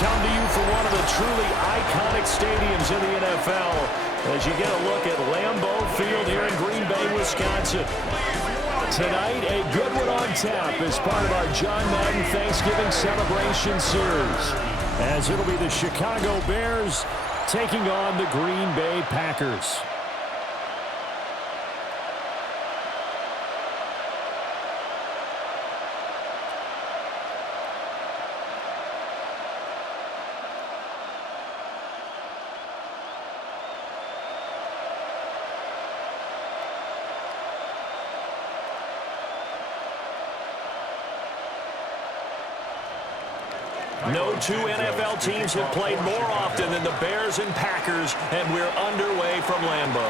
come to you from one of the truly iconic stadiums in the NFL as you get a look at Lambeau Field here in Green Bay, Wisconsin. Tonight, a good one on tap as part of our John Madden Thanksgiving celebration series, as it'll be the Chicago Bears taking on the Green Bay Packers. No two NFL teams have played more often than the Bears and Packers, and we're underway from Lambeau.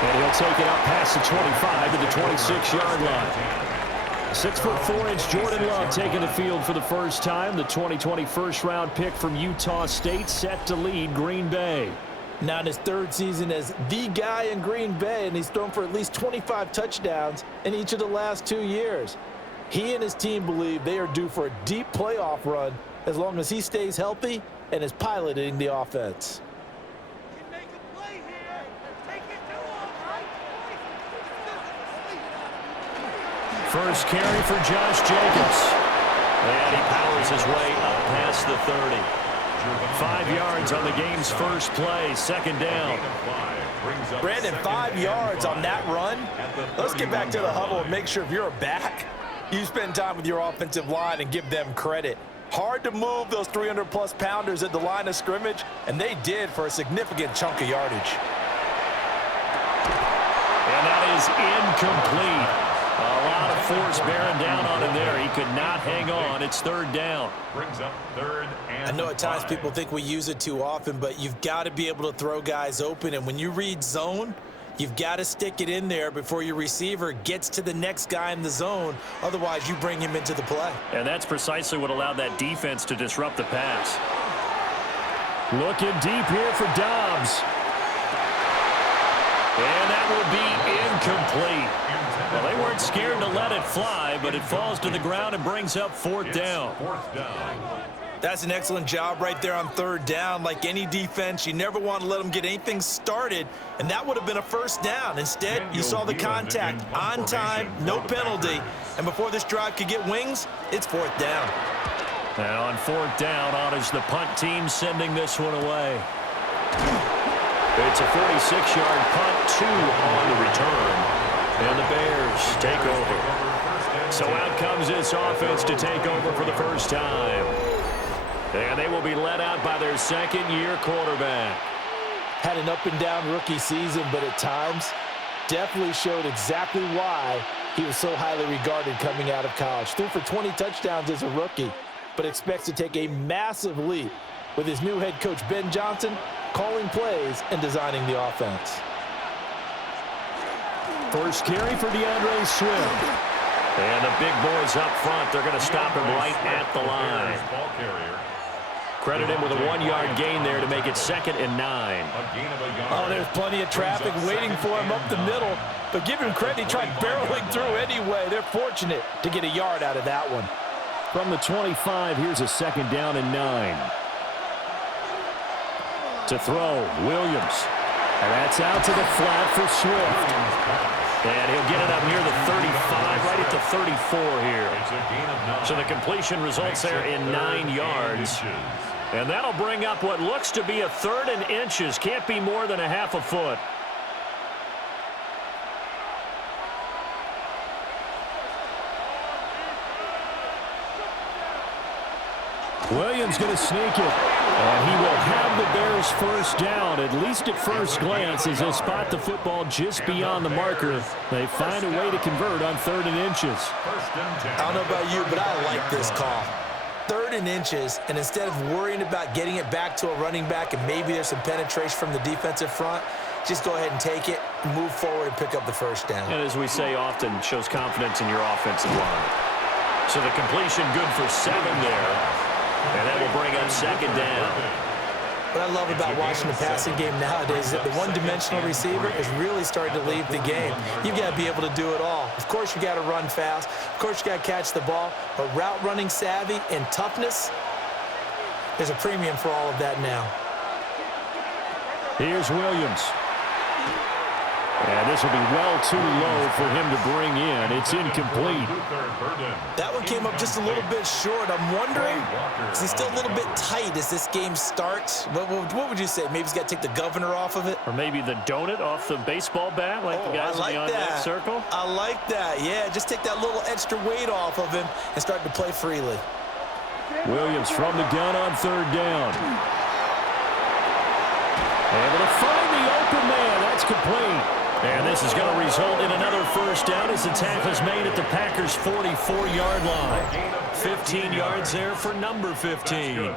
And he'll take it up past the 25 to the 26-yard line. 6'4" Jordan Love taking the field for the first time. The 2020 first-round pick from Utah State set to lead Green Bay. Now in his third season as the guy in Green Bay, and he's thrown for at least 25 touchdowns in each of the last 2 years. He and his team believe they are due for a deep playoff run as long as he stays healthy and is piloting the offense. First carry for Josh Jacobs. And he powers his way up past the 30. 5 yards on the game's first play, second down. Brandon, 5 yards on that run. Let's get back to the huddle and make sure if you're a back, you spend time with your offensive line and give them credit. Hard to move those 300-plus pounders at the line of scrimmage, and they did for a significant chunk of yardage. And that is incomplete. A lot of force bearing down on him there. He could not hang on. It's third down. Brings up third and I know at times people think we use it too often, but you've got to be able to throw guys open. And when you read zone, you've got to stick it in there before your receiver gets to the next guy in the zone. Otherwise, you bring him into the play. And that's precisely what allowed that defense to disrupt the pass. Looking deep here for Dobbs. And that will be incomplete. Well, they weren't scared to let it fly, but it falls to the ground and brings up fourth down. That's an excellent job right there on third down. Like any defense, you never want to let them get anything started, and that would have been a first down. Instead, you saw the contact on time, no penalty, and before this drive could get wings, it's fourth down. Now on fourth down, on is the punt team sending this one away. It's a 46-yard punt, 2 on the return. And the Bears take over. So out comes this offense to take over for the first time. And they will be led out by their second-year quarterback. Had an up-and-down rookie season, but at times definitely showed exactly why he was so highly regarded coming out of college. Threw for 20 touchdowns as a rookie, but expects to take a massive leap with his new head coach, Ben Johnson, calling plays and designing the offense. First carry for DeAndre Swift. And the big boys up front, they're going to stop him right at the line. Credit him with a 1-yard gain there to make it 2nd and 9. Oh, there's plenty of traffic waiting for him up the middle. But give him credit, he tried barreling through anyway. They're fortunate to get a yard out of that one. From the 25, here's a 2nd down and 9. To throw, Williams. And that's out to the flat for Swift. And he'll get it up near the 35, right at the 34 here. So the completion results there in 9 yards. And that'll bring up what looks to be a 3rd and inches. Can't be more than a half a foot. Williams going to sneak it. And he will have the Bears first down, at least at first glance, as they'll spot the football just beyond the marker. They find a way to convert on 3rd and inches. I don't know about you, but I like this call. 3rd and inches, and instead of worrying about getting it back to a running back and maybe there's some penetration from the defensive front, just go ahead and take it, move forward, and pick up the first down. And as we say often, shows confidence in your offensive line. So the completion good for 7 there. And that will bring up 2nd down. What I love about watching the passing game nowadays is that the one-dimensional receiver is really starting to lead the game. You've got to be able to do it all. Of course, you got to run fast. Of course, you got to catch the ball. But route running savvy and toughness, there's a premium for all of that now. Here's Williams. And this will be well too low for him to bring in. It's incomplete. That one came up just a little bit short. I'm wondering, is he still a little bit tight as this game starts? What would you say? Maybe he's got to take the governor off of it? Or maybe the donut off the baseball bat like the guys in the on-deck circle? I like that. Yeah, just take that little extra weight off of him and start to play freely. Williams from the gun on third down. Able to find the open man. That's complete. And this is going to result in another first down as the tackle is made at the Packers' 44-yard line. 15 yards there for number 15.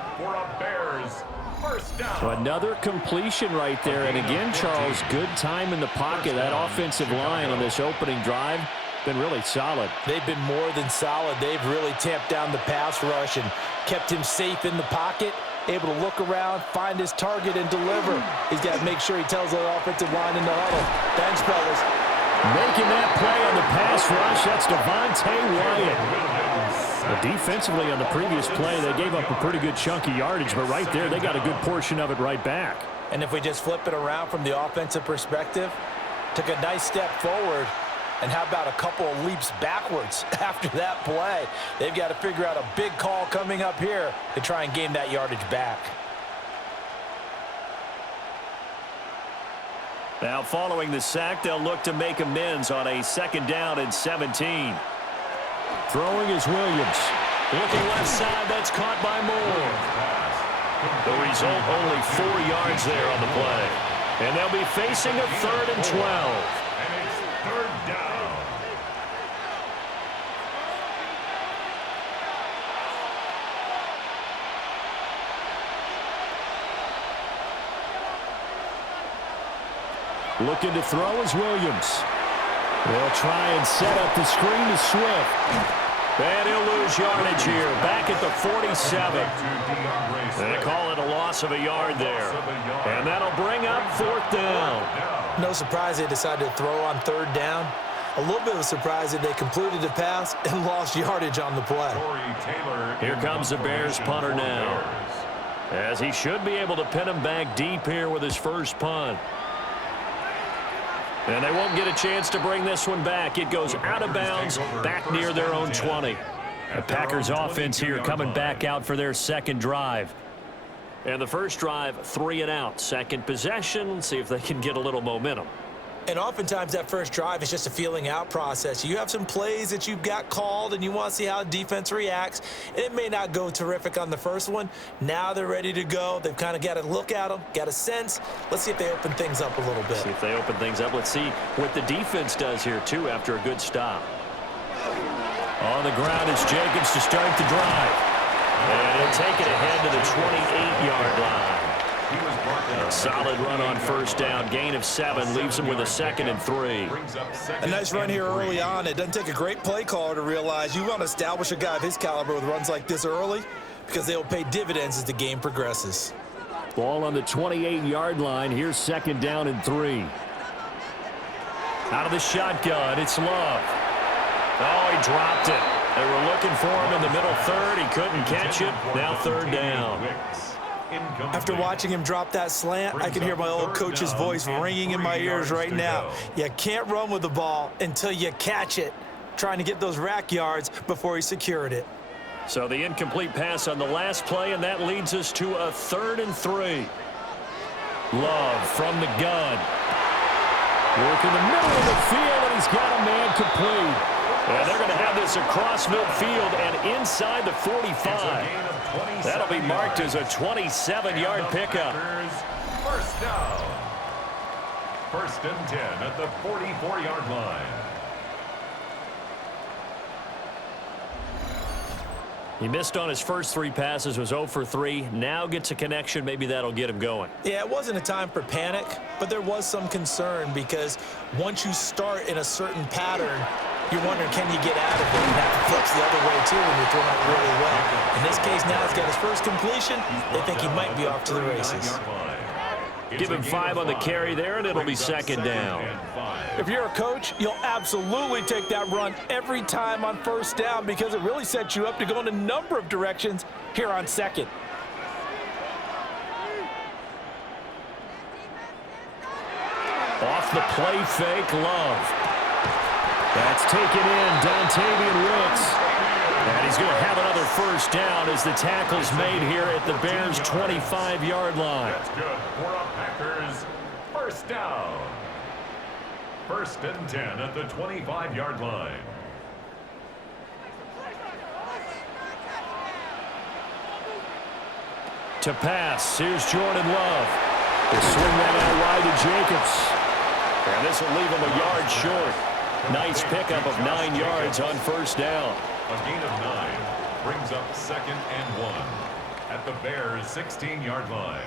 So another completion right there. And again, Charles, good time in the pocket. That offensive line on this opening drive been really solid. They've been more than solid. They've really tamped down the pass rush and kept him safe in the pocket, able to look around, find his target, and deliver. He's got to make sure he tells the offensive line in the huddle. Thanks, fellas. Making that play on the pass rush, that's Devontae Wyatt. Well, defensively on the previous play, they gave up a pretty good chunk of yardage, but right there, they got a good portion of it right back. And if we just flip it around from the offensive perspective, took a nice step forward, and how about a couple of leaps backwards after that play? They've got to figure out a big call coming up here to try and gain that yardage back. Now following the sack, they'll look to make amends on a 2nd down and 17. Throwing is Williams. Looking left side, that's caught by Moore. The result, only 4 yards there on the play. And they'll be facing a 3rd and 12. Third down. Looking to throw is Williams. They'll try and set up the screen to Swift. And he'll lose yardage here, back at the 47. They call it a loss of a yard there. And that'll bring up 4th down. No surprise they decided to throw on 3rd down. A little bit of a surprise that they completed the pass and lost yardage on the play. Here comes the Bears punter now, as he should be able to pin him back deep here with his first punt. And they won't get a chance to bring this one back. It goes out of bounds, back near their own 20. The Packers offense here coming back out for their 2nd drive. And the first drive, 3 and out. 2nd possession, see if they can get a little momentum. And oftentimes that first drive is just a feeling out process. You have some plays that you've got called and you want to see how defense reacts. And it may not go terrific on the first one. Now they're ready to go. They've kind of got to look at them, got a sense. Let's see if they open things up a little bit. See if they open things up. Let's see what the defense does here, too, after a good stop. On the ground is Jacobs to start the drive. And he'll take it ahead to the 28-yard line. A solid run on first down. Gain of 7 leaves him with a 2nd and 3. A nice run here early on. It doesn't take a great play caller to realize you want to establish a guy of his caliber with runs like this early because they will pay dividends as the game progresses. Ball on the 28-yard line. Here's 2nd down and 3. Out of the shotgun, it's Love. Oh, he dropped it. They were looking for him in the middle 3rd. He couldn't catch it. Now 3rd down. After watching him drop that slant, I can hear my old coach's voice ringing in my ears right now. You can't run with the ball until you catch it. Trying to get those rack yards before he secured it. So the incomplete pass on the last play, and that leads us to a 3rd and 3. Love from the gun. Work in the middle of the field, and he's got a man complete. And they're going to have this across midfield and inside the 45. That'll be marked as a 27-yard pickup. First down. 1st and 10 at the 44-yard line. He missed on his first 3 passes, was 0 for 3. Now gets a connection. Maybe that'll get him going. Yeah, it wasn't a time for panic, but there was some concern because once you start in a certain pattern, you're wondering, can you get out of it? And that flips the other way, too, when you're throwing it really well. In this case, now he's got his first completion. They think he might be off to the races. Give him 5 on the carry there, and it'll be second down. If you're a coach, you'll absolutely take that run every time on first down because it really sets you up to go in a number of directions here on second. Off the play fake, Love. That's taken in, Dontavian Wicks. And he's going to have another first down as the tackle's made here at the Bears' 25-yard line. That's good for a Packers first down. 1st and 10 at the 25-yard line. To pass, here's Jordan Love. They swing that out wide to Jacobs. And this will leave him a yard short. Nice pickup of 9 yards on first down. A gain of 9 brings up 2nd and 1 at the Bears' 16-yard line.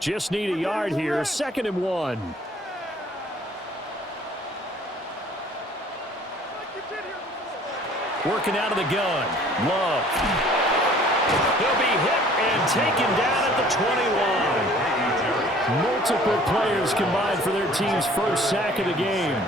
Just need a yard here, 2nd and 1. Working out of the gun, Love. He'll be hit and taken down at the 20 line. Multiple players combined for their team's first sack of the game.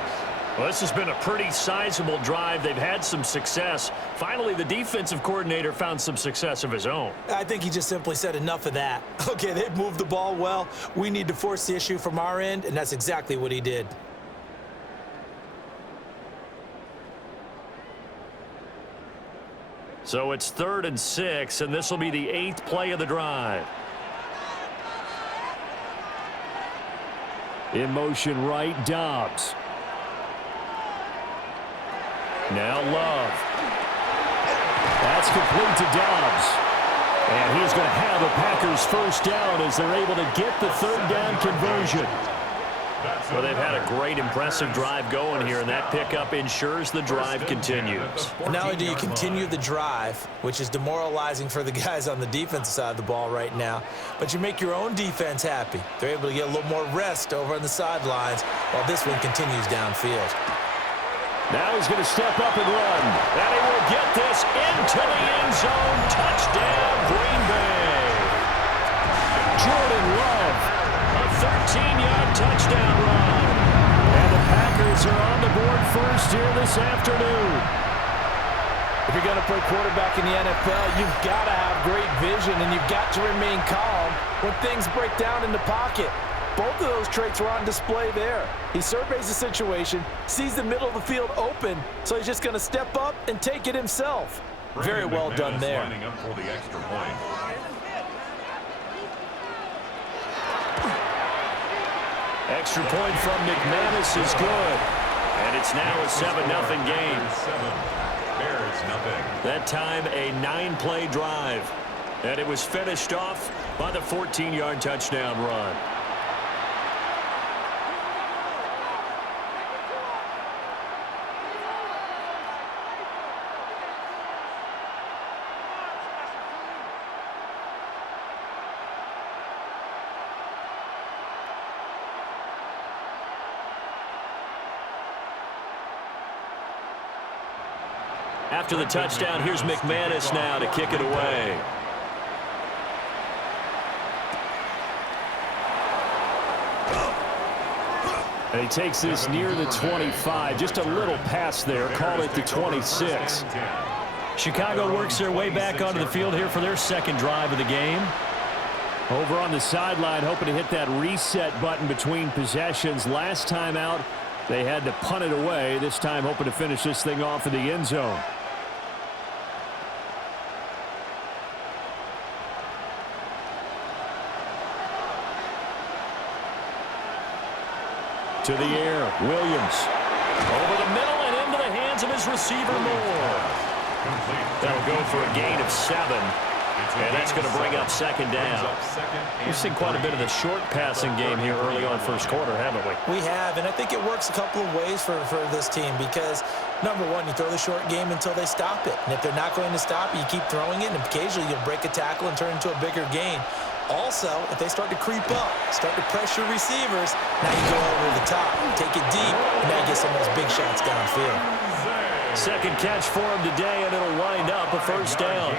Well, this has been a pretty sizable drive. They've had some success. Finally, the defensive coordinator found some success of his own. I think he just simply said enough of that. Okay, they've moved the ball well. We need to force the issue from our end, and that's exactly what he did. So it's 3rd and 6, and this will be the 8th play of the drive. In motion right, Dobbs. Now Love. That's complete to Dobbs. And he's going to have the Packers first down as they're able to get the 3rd down conversion. Well, they've had a great, impressive drive going here, and that pickup ensures the drive continues. And not only do you continue the drive, which is demoralizing for the guys on the defensive side of the ball right now, but you make your own defense happy. They're able to get a little more rest over on the sidelines while this one continues downfield. Now he's going to step up and run. And he will get this into the end zone. Touchdown, Green Bay. Jordan Love, a 13-yard touchdown run. And the Packers are on the board first here this afternoon. If you're going to play quarterback in the NFL, you've got to have great vision, and you've got to remain calm when things break down in the pocket. Both of those traits were on display there. He surveys the situation, sees the middle of the field open, so he's just going to step up and take it himself. Very well done there. Lining up for the extra point. Extra point from McManus is good. And it's now a 7-0 game. 7, Bears nothing. That time a 9-play drive. And it was finished off by the 14-yard touchdown run. After the touchdown, here's McManus now to kick it away. And he takes this near the 25. Just a little pass there. Call it the 26. Chicago works their way back onto the field here for their second drive of the game. Over on the sideline, hoping to hit that reset button between possessions. Last time out, they had to punt it away. This time, hoping to finish this thing off in the end zone. To the air, Williams. Over the middle and into the hands of his receiver, Moore. That'll go for a gain of 7. And that's going to bring up second down. We've seen quite a bit of the short passing game here early on first quarter, haven't we? We have, and I think it works a couple of ways for this team because, number one, you throw the short game until they stop it. And if they're not going to stop it, you keep throwing it, and occasionally you'll break a tackle and turn into a bigger gain. Also, if they start to creep up, start to pressure receivers, now you go over the top, take it deep, and now you get some of those big shots downfield. Second catch for him today, and it'll wind up a first down.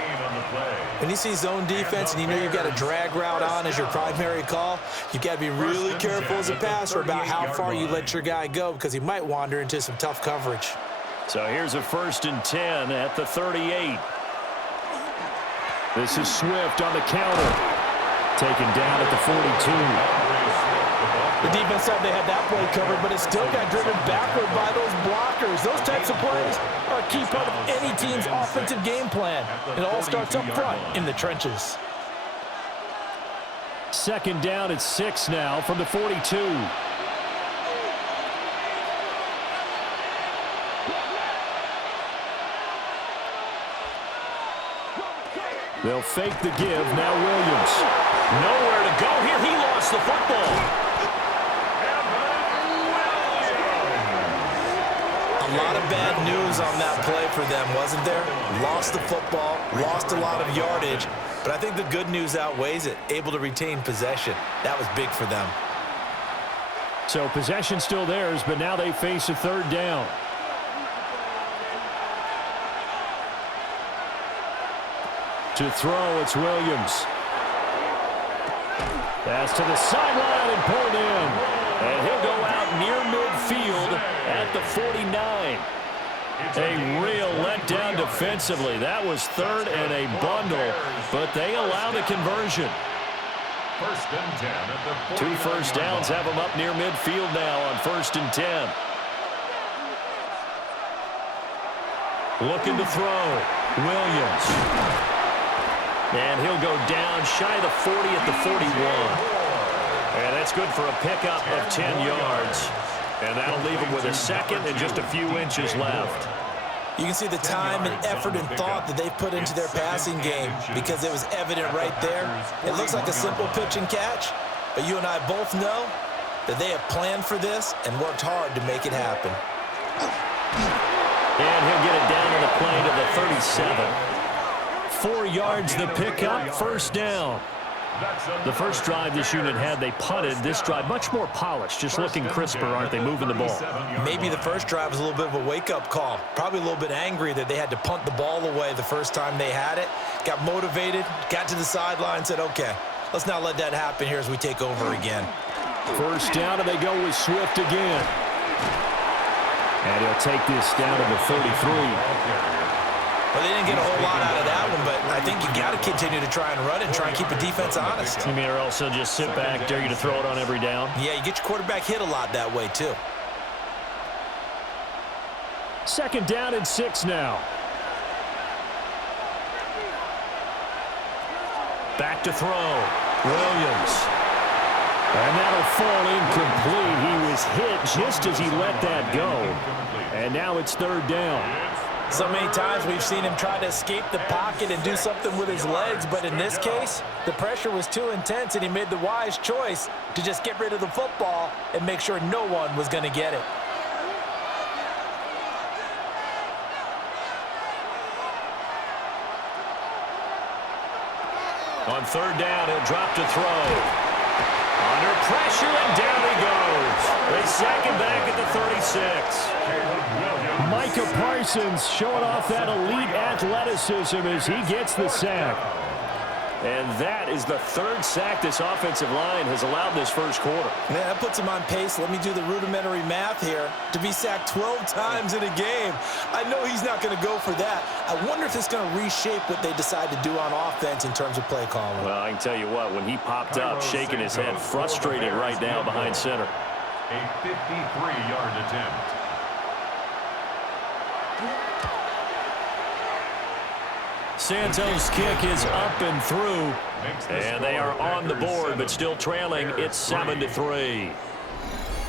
When you see zone defense and you know you've got a drag route on as your primary call, you've got to be really careful as a passer about how far you let your guy go because he might wander into some tough coverage. So here's a 1st and 10 at the 38. This is Swift on the counter. Taken down at the 42. The defense thought they had that play covered, but it still got driven backward by those blockers. Those types of plays are a key part of any team's offensive game plan. It all starts up front in the trenches. 2nd down at 6 now from the 42. They'll fake the give. Now Williams. Nowhere to go here. He lost the football. A lot of bad news on that play for them, wasn't there? Lost the football, lost a lot of yardage, but I think the good news outweighs it. Able to retain possession. That was big for them. So possession still theirs, but now they face a 3rd down. To throw, it's Williams. Pass to the sideline and pulled in. And he'll go out near midfield at the 49. A real letdown defensively. That was 3rd and a bundle, but they allow the conversion. 1st and 10 at the 2 first downs have them up near midfield now on 1st and 10. Looking to throw. Williams. And he'll go down shy of the 40 at the 41. And that's good for a pickup of 10 yards. And that'll leave him with a 2nd and just a few inches left. You can see the time and effort and thought that they've put into their passing game because it was evident right there. It looks like a simple pitch and catch, but you and I both know that they have planned for this and worked hard to make it happen. And he'll get it down to the plane of the 37. 4 yards the pickup, 1st down. The first drive this unit had, they punted. This drive, much more polished, just looking crisper, aren't they, moving the ball? Maybe the first drive was a little bit of a wake-up call. Probably a little bit angry that they had to punt the ball away the first time they had it. Got motivated, got to the sideline, said, okay, let's not let that happen here as we take over again. 1st down, and they go with Swift again. And he'll take this down to the 33. Well, they didn't get a whole lot out of that one, but I think you got to continue to try and run and try and keep the defense honest. You mean, or else they'll just sit back, dare you to throw it on every down? Yeah, you get your quarterback hit a lot that way, too. 2nd down and 6 now. Back to throw. Williams. And that'll fall incomplete. He was hit just as he let that go. And now it's 3rd down. So many times we've seen him try to escape the pocket and do something with his legs, but in this case, the pressure was too intense and he made the wise choice to just get rid of the football and make sure no one was going to get it. On 3rd down, he'll drop to throw. Under pressure, and down he goes. They sack him back at the 36. Micah Parsons showing off that elite athleticism as he gets the sack. And that is the 3rd sack this offensive line has allowed this first quarter. Man, that puts him on pace. Let me do the rudimentary math here. To be sacked 12 times in a game, I know he's not going to go for that. I wonder if it's going to reshape what they decide to do on offense in terms of play calling. Well, I can tell you what, when he popped up, shaking his head, frustrated right now behind center. A 53-yard attempt. Santos' kick is up and through, and they are on the board, but still trailing. It's 7-3.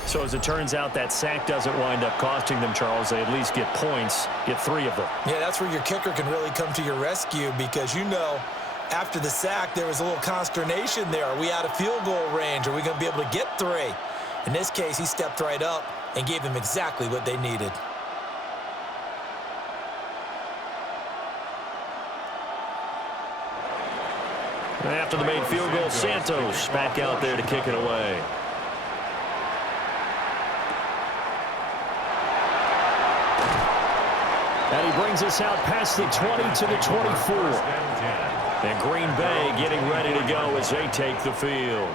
So as it turns out, that sack doesn't wind up costing them, Charles. They at least get points, get 3 of them. Yeah, that's where your kicker can really come to your rescue because, you know, after the sack, there was a little consternation there. Are we out of field goal range? Are we going to be able to get 3? In this case, he stepped right up and gave them exactly what they needed. After the made field goal, Santos back out there to kick it away. And he brings us out past the 20 to the 24. And Green Bay getting ready to go as they take the field.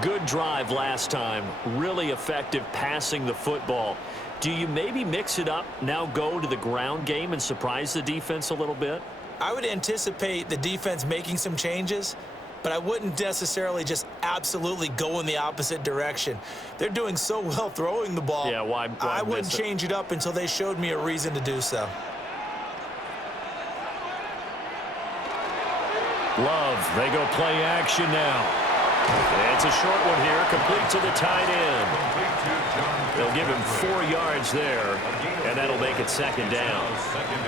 Good drive last time. Really effective passing the football. Do you maybe mix it up, now go to the ground game and surprise the defense a little bit? I would anticipate the defense making some changes, but I wouldn't necessarily just absolutely go in the opposite direction. They're doing so well throwing the ball. Yeah, why I wouldn't change it up until they showed me a reason to do so. Love, they go play action now. It's a short one here, complete to the tight end. They'll give him 4 yards there, and that'll make it second down.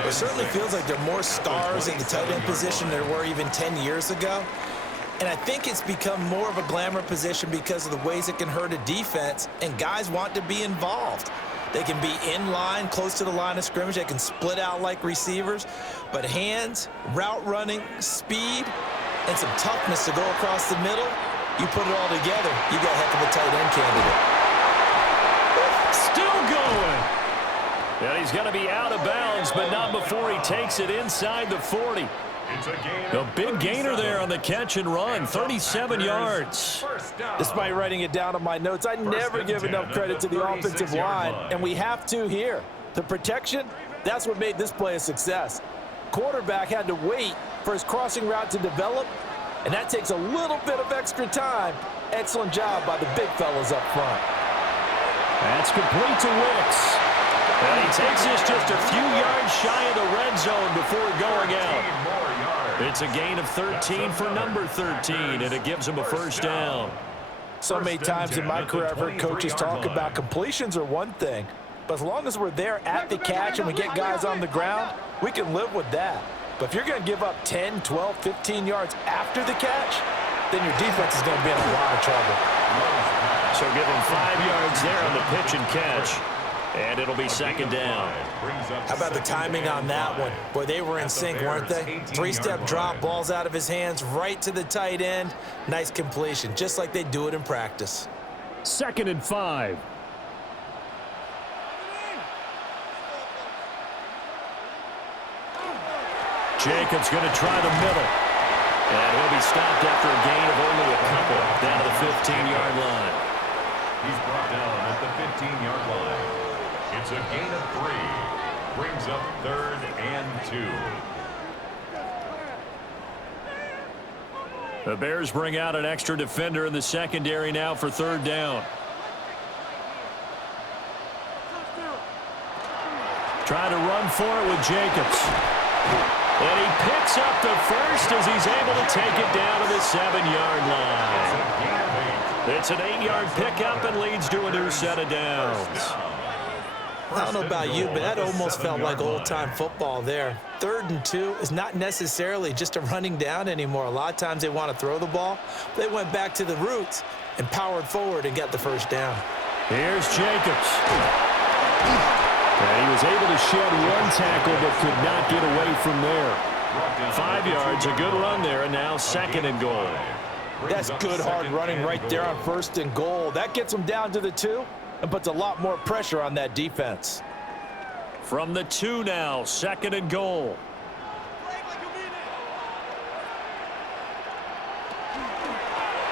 It certainly feels like there are more stars in the tight end position than there were even 10 years ago. And I think it's become more of a glamour position because of the ways it can hurt a defense, and guys want to be involved. They can be in line, close to the line of scrimmage. They can split out like receivers. But hands, route running, speed, and some toughness to go across the middle, you put it all together, you got a heck of a tight end candidate. Still going. And he's going to be out of bounds, but not before he takes it inside the 40. A big gainer there on the catch and run, 37 yards. Despite writing it down on my notes, I never give enough credit to the offensive line, and we have to here. The protection, that's what made this play a success. Quarterback had to wait for his crossing route to develop, and that takes a little bit of extra time. Excellent job by the big fellas up front. That's complete to Wicks. And he takes this just a few yards shy of the red zone before going out. It's a gain of 13 for number 13, and it gives him a first down. So many times in my career I've heard coaches talk about completions are one thing, but as long as we're there at the catch and we get guys on the ground, we can live with that. But if you're going to give up 10, 12, 15 yards after the catch, then your defense is going to be in a lot of trouble. So give him 5 yards there on the pitch and catch, and it'll be second down. How about the timing on that one? Boy, they were in sync, weren't they? 3-step drop, balls out of his hands, right to the tight end. Nice completion, just like they do it in practice. 2nd and 5. Jacobs going to try the middle. And he'll be stopped after a gain of only a couple down to the 15-yard line. He's brought down at the 15-yard line. It's a gain of 3. Brings up 3rd and 2. The Bears bring out an extra defender in the secondary now for 3rd down. Try to run for it with Jacobs. And he picks up the first as he's able to take it down to the 7-yard line. It's an 8-yard pickup and leads to a new set of downs. I don't know about you, but that almost felt like old-time football there. 3rd and 2 is not necessarily just a running down anymore. A lot of times they want to throw the ball. They went back to the roots and powered forward and got the first down. Here's Jacobs. And he was able to shed one tackle but could not get away from there. 5 yards, a good run there, and now 2nd and goal. That's good hard running right there on 1st and goal. That gets them down to the 2 and puts a lot more pressure on that defense. From the 2 now, 2nd and goal.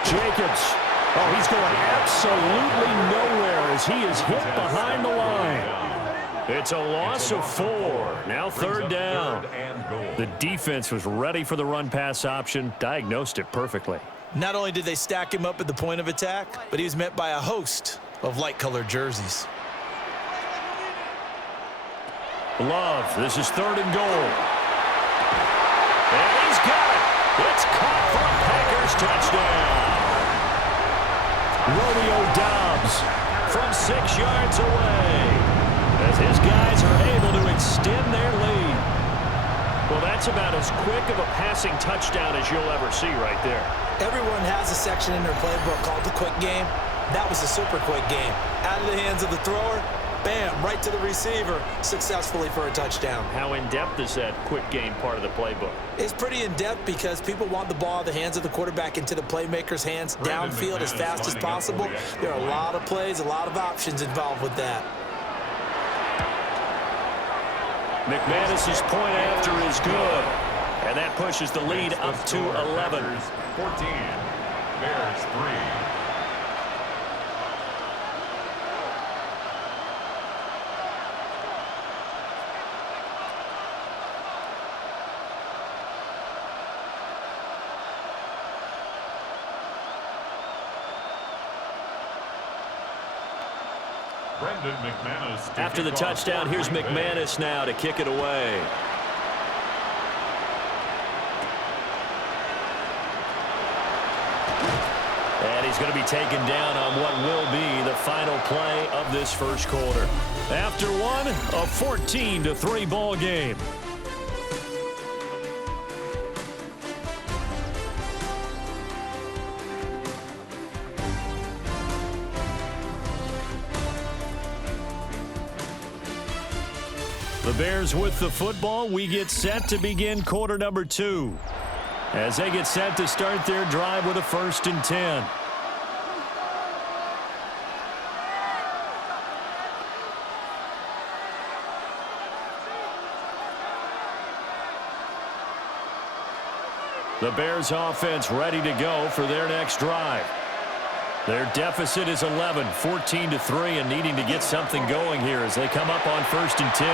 Jacobs. Oh, he's going absolutely nowhere as he is hit behind the line. It's a loss of 4. Now 3rd down. The defense was ready for the run-pass option, diagnosed it perfectly. Not only did they stack him up at the point of attack, but he was met by a host of light-colored jerseys. Love, this is 3rd and goal. And he's got it. It's caught for a Packers touchdown. Romeo Doubs from 6 yards away as his guys are able to extend their lead. Well, that's about as quick of a passing touchdown as you'll ever see right there. Everyone has a section in their playbook called the quick game. That was a super quick game. Out of the hands of the thrower, bam, right to the receiver, successfully for a touchdown. How in-depth is that quick game part of the playbook? It's pretty in-depth because people want the ball in the hands of the quarterback into the playmaker's hands downfield as fast as possible. There are a lot of plays, a lot of options involved with that. McManus's point after is good. And that pushes the lead up to 11. 14, Bears 3. After the touchdown, here's McManus now to kick it away. And he's going to be taken down on what will be the final play of this first quarter. After one, a 14-3 ball game. The Bears with the football. We get set to begin quarter number 2. As they get set to start their drive with a 1st and 10. The Bears offense ready to go for their next drive. Their deficit is 11, 14-3, and needing to get something going here as they come up on 1st and 10.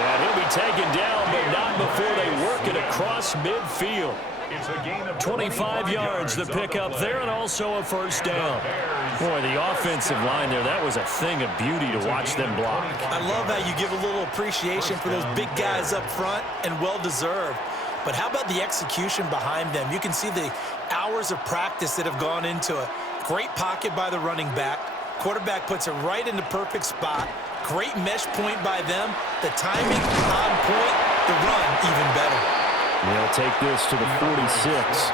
And he'll be taken down, but not before they work it across midfield. 25 yards to pick up there, and also a 1st down. Boy, the offensive line there, that was a thing of beauty to watch them block. I love how you give a little appreciation for those big guys up front, and well-deserved. But how about the execution behind them? You can see the hours of practice that have gone into it. Great pocket by the running back. Quarterback puts it right in the perfect spot. Great mesh point by them. The timing on point. The run even better. They'll take this to the 46.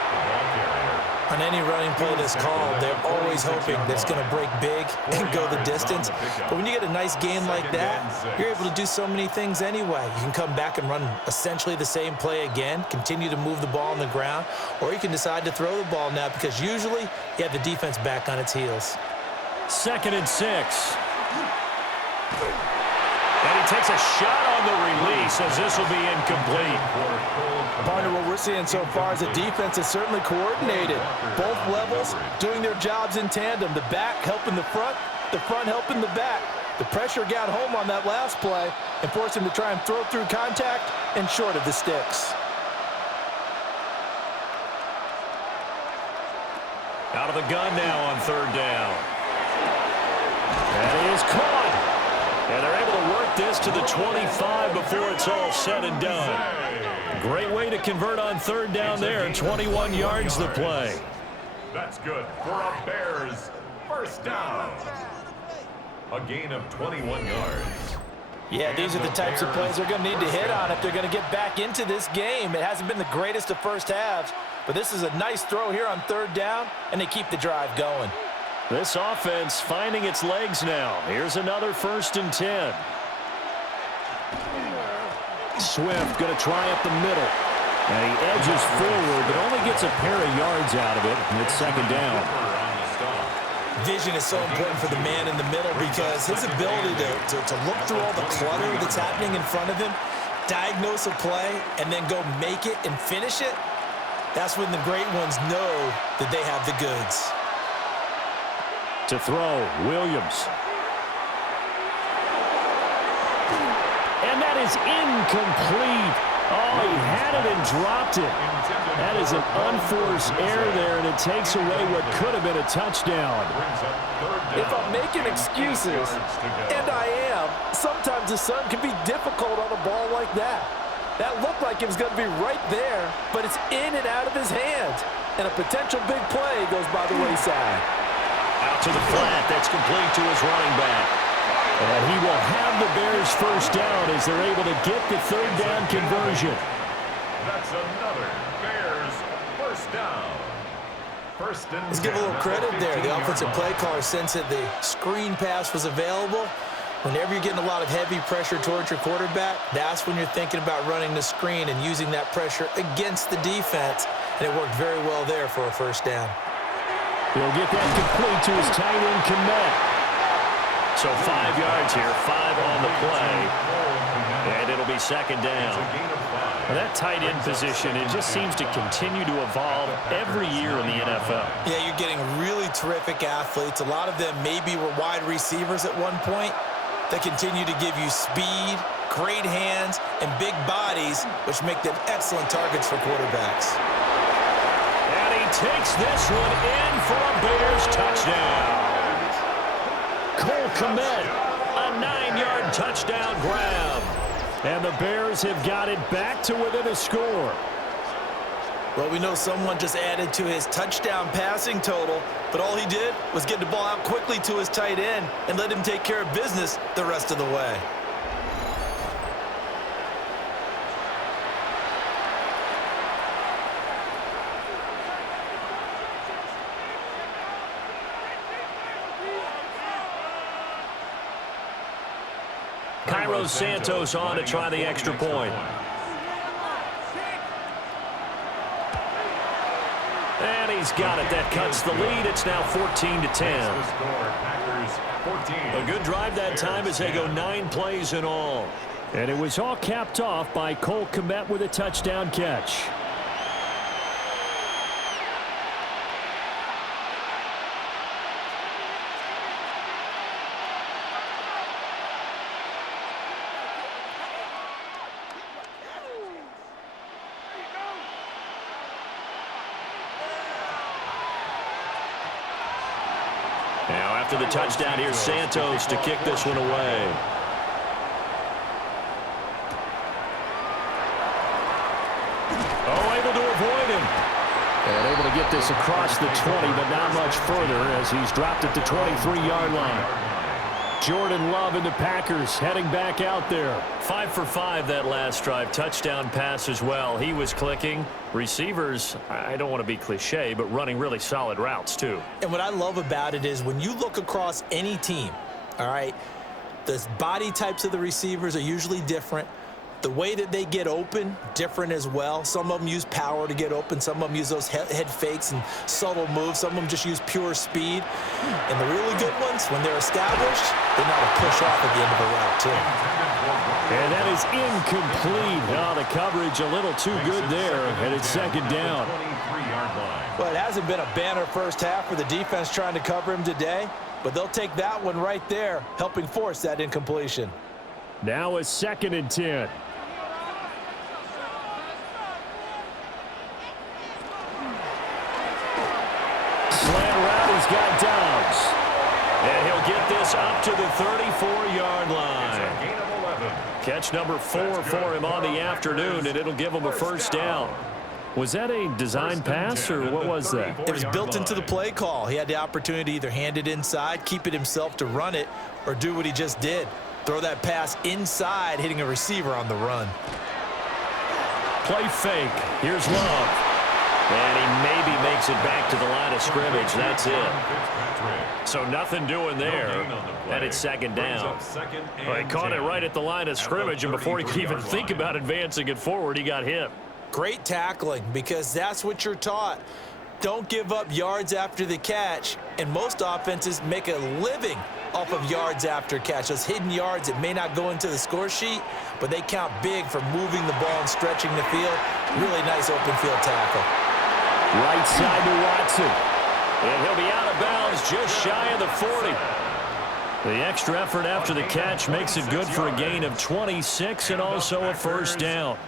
On any running play that's called, they're always hoping that it's going to break big and go the distance. But when you get a nice gain like that, you're able to do so many things anyway. You can come back and run essentially the same play again, continue to move the ball on the ground, or you can decide to throw the ball now because usually you have the defense back on its heels. 2nd and 6. And he takes a shot on the release as this will be incomplete. Partner, what we're seeing so far is the defense is certainly coordinated. Both levels doing their jobs in tandem. The back helping the front helping the back. The pressure got home on that last play and forced him to try and throw through contact and short of the sticks. Out of the gun now on 3rd down. That is caught. And they're able to work this to the 25 before it's all said and done. Great way to convert on 3rd down there. 21 yards the play. That's good for a Bears 1st down. A gain of 21 yards. Yeah, these are the types of plays they're going to need to hit on if they're going to get back into this game. It hasn't been the greatest of first halves, but this is a nice throw here on 3rd down, and they keep the drive going. This offense finding its legs now. Here's another 1st and 10. Swift going to try up the middle. And he edges forward, but only gets a pair of yards out of it. And it's 2nd down. Vision is so important for the man in the middle because his ability to look through all the clutter that's happening in front of him, diagnose a play, and then go make it and finish it, that's when the great ones know that they have the goods. To throw, Williams. And that is incomplete. Oh, he had it and dropped it. That is an unforced error there, and it takes away what could have been a touchdown. If I'm making excuses, and I am, sometimes the sun can be difficult on a ball like that. That looked like it was going to be right there, but it's in and out of his hands. And a potential big play goes by the wayside. Out to the flat. That's complete to his running back. And he will have the Bears 1st down as they're able to get the 3rd down conversion. That's another Bears 1st down. Let's give a little credit there. The offensive play caller sensed that the screen pass was available. Whenever you're getting a lot of heavy pressure towards your quarterback, that's when you're thinking about running the screen and using that pressure against the defense. And it worked very well there for a first down. He'll get that complete to his tight end, Komet. So 5 yards here, 5 on the play. And it'll be second down. Now that tight end position, it just seems to continue to evolve every year in the NFL. Yeah, you're getting really terrific athletes. A lot of them maybe were wide receivers at one point. They continue to give you speed, great hands, and big bodies, which make them excellent targets for quarterbacks. And he takes this one in for a Bears touchdown. Cole Komet, a 9-yard touchdown grab. And the Bears have got it back to within a score. Well, we know someone just added to his touchdown passing total, but all he did was get the ball out quickly to his tight end and let him take care of business the rest of the way. Cairo Santos on to try the extra point. And he's got it. That cuts the lead. It's now 14-10. A good drive that time as they go 9 plays in all. And it was all capped off by Cole Komet with a touchdown catch. Now after the touchdown, here's Santos to kick this one away. Oh, able to avoid him. And able to get this across the 20, but not much further as he's dropped at the 23-yard line. Jordan Love and the Packers heading back out there. 5 for 5 that last drive. Touchdown pass as well. He was clicking. Receivers, I don't want to be cliche, but running really solid routes too. And what I love about it is when you look across any team, all right, the body types of the receivers are usually different. The way that they get open, different as well. Some of them use power to get open. Some of them use those head fakes and subtle moves. Some of them just use pure speed. And the really good ones, when they're established, they know how to push off at the end of a route, too. And that is incomplete. Oh, the coverage a little too good there, and it's second down. Well, it hasn't been a banner first half for the defense trying to cover him today, but they'll take that one right there, helping force that incompletion. Now a 2nd and 10. Slant route, he's got Downs. And he'll get this up to the 34-yard line. Catch number 4 for him on the afternoon, and it'll give him a first down. Was that a design pass, or what was that? It was built into the play call. He had the opportunity to either hand it inside, keep it himself to run it, or do what he just did. Throw that pass inside, hitting a receiver on the run. Play fake. Here's Love. And he maybe makes it back to the line of scrimmage. That's it. So nothing doing there. And it's second down. Well, he caught it right at the line of scrimmage, and before he could even think about advancing it forward, he got hit. Great tackling, because that's what you're taught. Don't give up yards after the catch, and most offenses make a living off of yards after catch. Those hidden yards that may not go into the score sheet, but they count big for moving the ball and stretching the field. Really nice open field tackle. Right side to Watson. And he'll be out of bounds just shy of the 40. The extra effort after the catch makes it good for a gain of 26 and also a first down.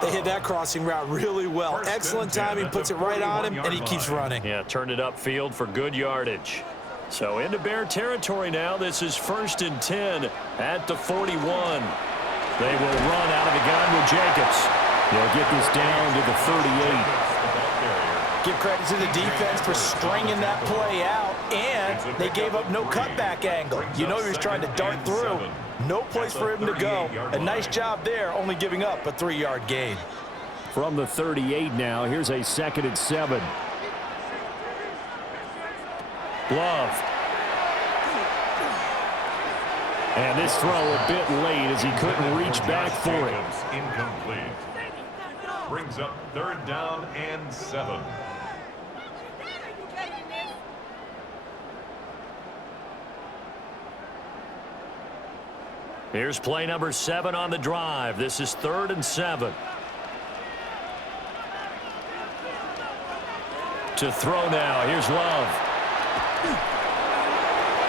They hit that crossing route really well. Excellent timing, puts it right on him, and he keeps running. Yeah, turned it upfield for good yardage. So into Bear territory now. This is 1st and 10 at the 41. They will run out of the gun with Jacobs. They'll get this down to the 38. Give credit to the defense for stringing that play out, and they gave up no cutback angle. You know he was trying to dart through. No place for him to go. A nice job there, only giving up a 3-yard gain. From the 38 now, here's a 2nd and 7. Love. And this throw a bit late as he couldn't reach back for it. Incomplete. Brings up 3rd down and 7. Here's play number 7 on the drive. This is 3rd and 7. To throw now. Here's Love.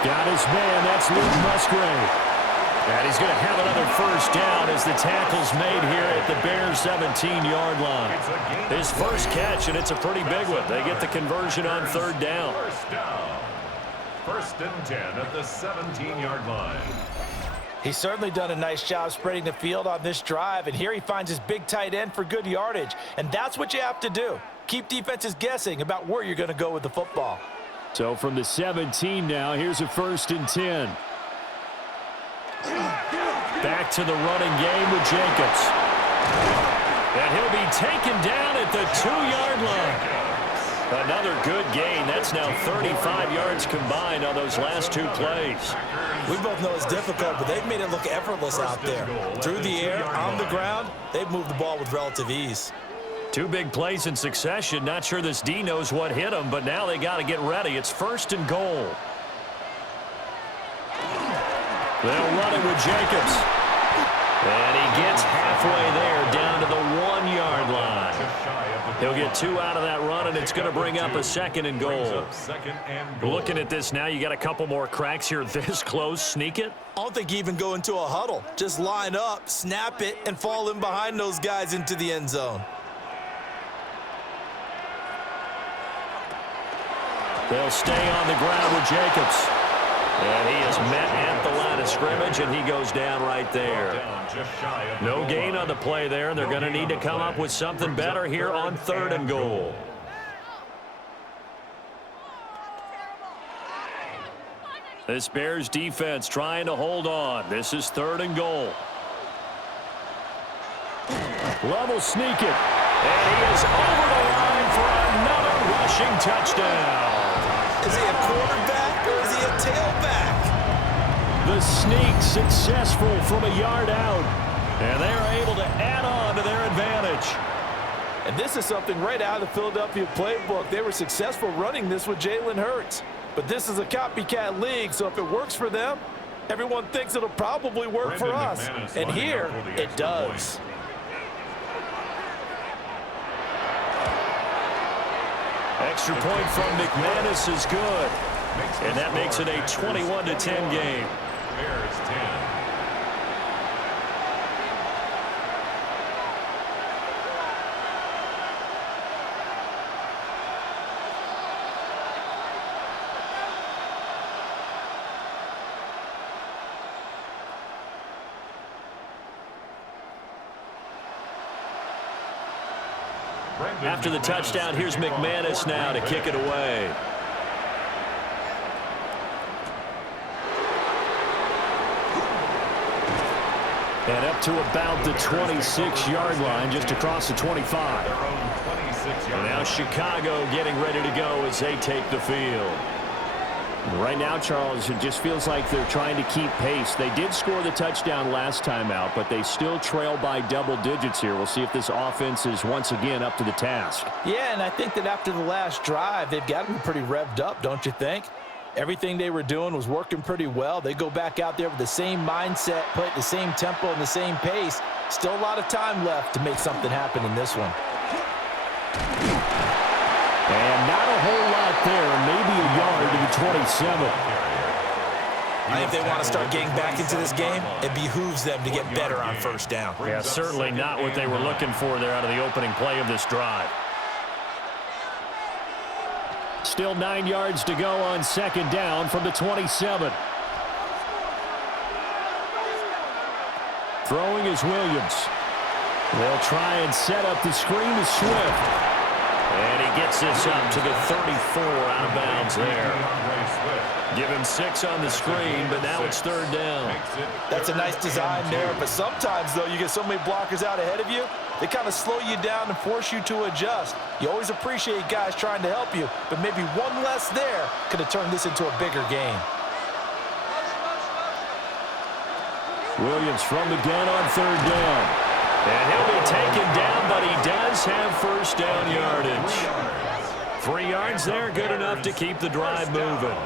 Got his man. That's Luke Musgrave. And he's going to have another 1st down as the tackle's made here at the Bears' 17-yard line. His first catch, and it's a pretty big one. They get the conversion on 3rd down. 1st down. 1st and 10 at the 17-yard line. He's certainly done a nice job spreading the field on this drive, and here he finds his big tight end for good yardage. And that's what you have to do. Keep defenses guessing about where you're going to go with the football. So from the 17 now, here's a 1st and 10. Back to the running game with Jacobs. And he'll be taken down at the 2-yard line. Another good gain. That's now 35 yards combined on those last 2 plays. We both know it's difficult, but they've made it look effortless out there. Through the air, on the ground, they've moved the ball with relative ease. 2 big plays in succession. Not sure this D knows what hit him, but now they got to get ready. It's 1st and goal. They'll run it with Jacobs. And he gets halfway there down to the 1-yard line. He'll get 2 out of that run, and it's going to bring up a 2nd and goal. Looking at this now, you got a couple more cracks here this close. Sneak it? I don't think you even go into a huddle. Just line up, snap it, and fall in behind those guys into the end zone. They'll stay on the ground with Jacobs. And he is met at the line of scrimmage, and he goes down right there. No gain on the play there, and they're going to need to come up with something better here on 3rd and goal. This Bears defense trying to hold on. This is 3rd and goal. Love will sneak it. And he is over the line for another rushing touchdown. Is he a quarterback or is he a tailback? The sneak successful from a yard out. And they're able to add on to their advantage. And this is something right out of the Philadelphia playbook. They were successful running this with Jalen Hurts. But this is a copycat league, so if it works for them, everyone thinks it'll probably work for us. And here, it does. Extra point from McManus is good. And that makes it a 21-10 game. Bears 10. After the touchdown, here's McManus now to kick it away. And up to about the 26-yard line, just across the 25. And now Chicago getting ready to go as they take the field. Right now, Charles, it just feels like they're trying to keep pace. They did score the touchdown last time out, but they still trail by double digits here. We'll see if this offense is once again up to the task. Yeah, and I think that after the last drive, they've got to be pretty revved up, don't you think? Everything they were doing was working pretty well. They go back out there with the same mindset, play at the same tempo and the same pace. Still a lot of time left to make something happen in this one. And not a whole lot there, maybe a yard to the 27. I think if they want to start getting back into this game, it behooves them to get better on 1st down. Yeah, certainly not what they were looking for there out of the opening play of this drive. Still 9 yards to go on 2nd down from the 27. Throwing is Williams. They'll try and set up the screen to Swift. And he gets this up to the 34 out of bounds there. Give him 6 on the screen, but now it's 3rd down. That's a nice design there, but sometimes, though, you get so many blockers out ahead of you, They kind of slow you down and force you to adjust. You always appreciate guys trying to help you, but maybe one less there could have turned this into a bigger game. Williams from the gun on third down. And he'll be taken down, but he does have first down yardage. 3 yards there, good enough to keep the drive moving.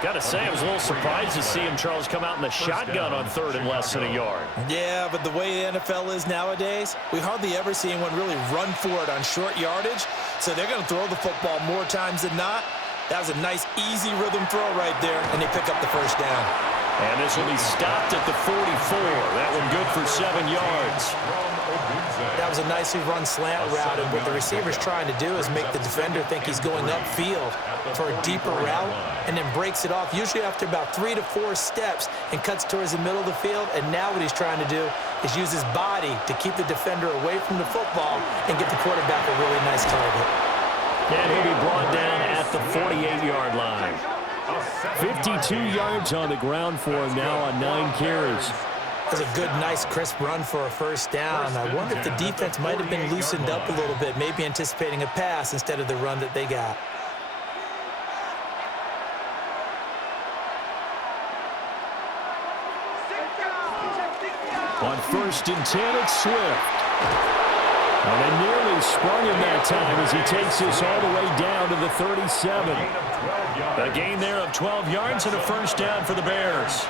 Got to say, I was a little surprised to see him, Charles, come out in the shotgun on third and less than a yard. Yeah, but the way the NFL is nowadays, we hardly ever see anyone really run for it on short yardage. So they're going to throw the football more times than not. That was a nice, easy rhythm throw right there, and they pick up the first down. And this will be stopped at the 44. That one good for 7 yards. That was a nicely run slant route, and what the receiver's trying to do is make the defender think he's going upfield for a deeper route, and then breaks it off, usually after about 3 to 4 steps, and cuts towards the middle of the field. And now what he's trying to do is use his body to keep the defender away from the football and get the quarterback a really nice target. And he'll be brought down at the 48-yard line. 52 yards on the ground for him now on 9 carries. That was a good, nice, crisp run for a first down. I wonder if the defense might have been loosened up a little bit, maybe anticipating a pass instead of the run that they got. On first and 10, it's Swift. And they nearly sprung him that time as he takes this all the way down to the 37. A gain there of 12 yards and a first down for the Bears.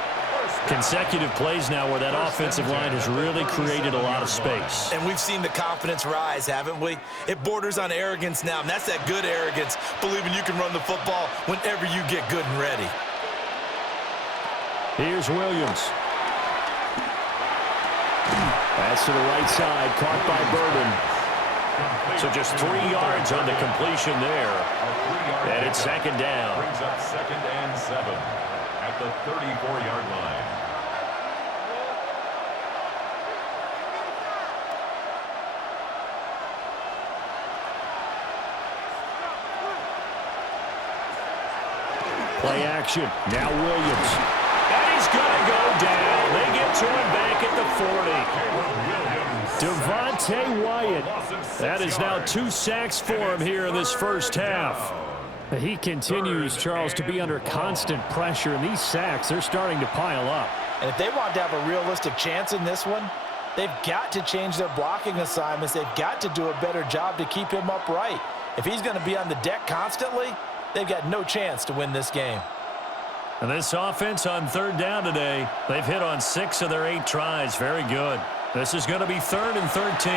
Consecutive plays now where that offensive line has really created a lot of space. And we've seen the confidence rise, haven't we? It borders on arrogance now, and that's that good arrogance, believing you can run the football whenever you get good and ready. Here's Williams. Pass to the right side, caught by Burden. So just 3 yards on the completion there. And it's second down. Brings up 2nd and 7 at the 34-yard line. Play action. Now Williams. And he's going to go down. They get to him back at the 40. Devontae Wyatt. That is now 2 sacks for him here in this first half. He continues, Charles, to be under constant pressure, and these sacks, they're starting to pile up. And if they want to have a realistic chance in this one, they've got to change their blocking assignments. They've got to do a better job to keep him upright. If he's going to be on the deck constantly, they've got no chance to win this game. And this offense on third down today, they've hit on 6 of their 8 tries. Very good. This is going to be 3rd and 13.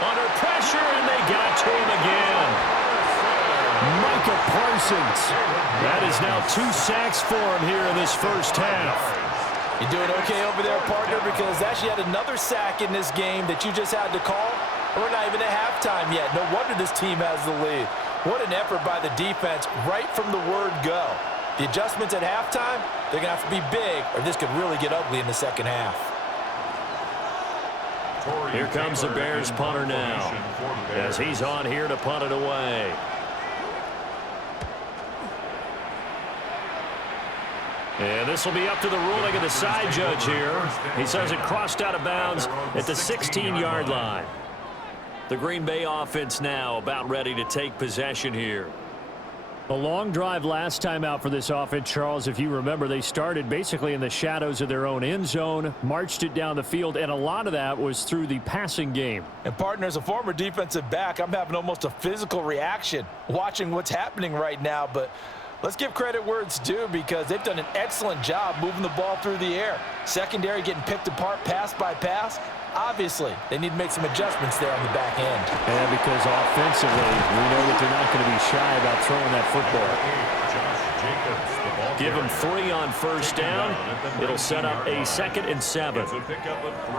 Under pressure, and they got to him again. Micah Parsons. That is now 2 sacks for him here in this first half. You doing okay over there, partner? Because that's yet another sack in this game that you just had to call. We're not even at halftime yet. No wonder this team has the lead. What an effort by the defense right from the word go. The adjustments at halftime, they're going to have to be big, or this could really get ugly in the second half. Here comes the Bears punter now, as he's on here to punt it away. And this will be up to the ruling of the side judge here. He says it crossed out of bounds at the 16-yard line. The Green Bay offense now about ready to take possession here. A long drive last time out for this offense, Charles. If you remember, they started basically in the shadows of their own end zone, marched it down the field, and a lot of that was through the passing game. And, partner, as a former defensive back, I'm having almost a physical reaction watching what's happening right now. But let's give credit where it's due, because they've done an excellent job moving the ball through the air. Secondary getting picked apart pass by pass. Obviously, they need to make some adjustments there on the back end. Yeah, because offensively, we know that they're not going to be shy about throwing that football. Give them 3 on first down. It'll set up a 2nd and 7.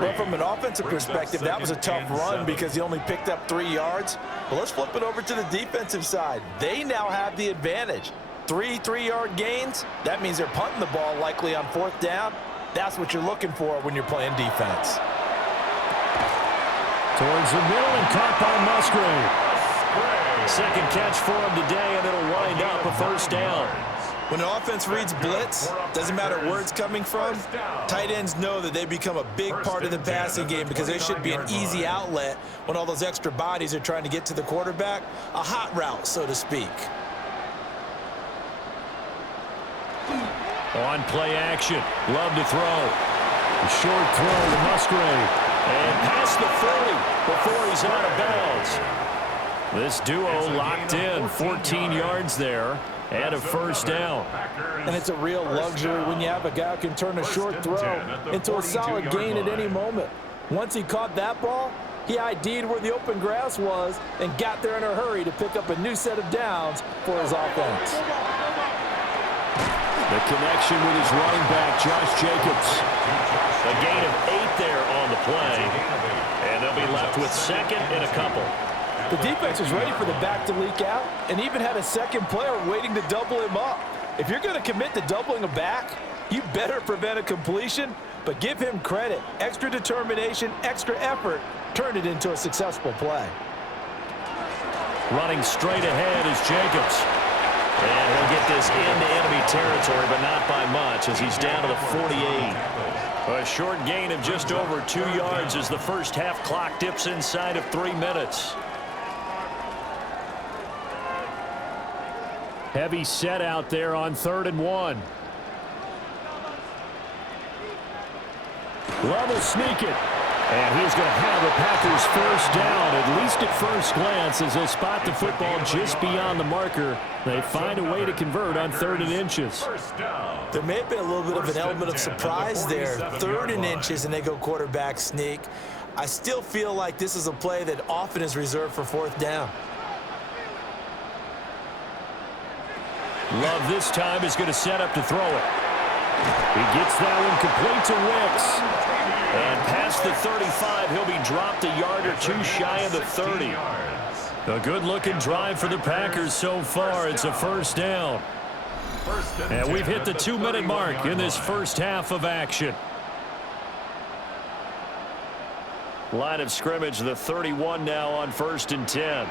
Well, from an offensive perspective, that was a tough run because he only picked up 3 yards. But let's flip it over to the defensive side. They now have the advantage. 3 3-yard gains. That means they're punting the ball likely on 4th down. That's what you're looking for when you're playing defense. Towards the middle and caught by Musgrave. Second catch for him today, and it'll wind up a first down. When an offense reads blitz, doesn't matter where it's coming from, tight ends know that they become a big part of the passing game because they should be an easy outlet when all those extra bodies are trying to get to the quarterback. A hot route, so to speak. On play action, Love to throw. A short throw to Musgrave. And past the 40 before he's out of bounds. This duo locked in, 14 yards there, and a first down. And it's a real luxury when you have a guy who can turn a short throw into a solid gain at any moment. Once he caught that ball, he ID'd where the open grass was and got there in a hurry to pick up a new set of downs for his offense. The connection with his running back, Josh Jacobs. A gain of 8 there on the play. And they'll be left with second and a couple. The defense was ready for the back to leak out and even had a second player waiting to double him up. If you're going to commit to doubling a back, you better prevent a completion, but give him credit. Extra determination, extra effort turned it into a successful play. Running straight ahead is Jacobs. And he'll get this into enemy territory, but not by much as he's down to the 48. A short gain of just over 2 yards as the first half clock dips inside of 3 minutes. Heavy set out there on 3rd and 1. Love will sneak it. And he's going to have the Packers first down, at least at first glance, as they spot the football just beyond the marker. They find a way to convert on 3rd and inches. There may have been a little bit of an element of surprise there. 3rd and inches, and they go quarterback sneak. I still feel like this is a play that often is reserved for 4th down. Love this time is going to set up to throw it. He gets that one complete to Wicks. And past the 35, he'll be dropped a yard or two shy of the 30. A good-looking drive for the Packers so far. It's a first down. And we've hit the 2-minute mark in this first half of action. Line of scrimmage, the 31 now on 1st and 10.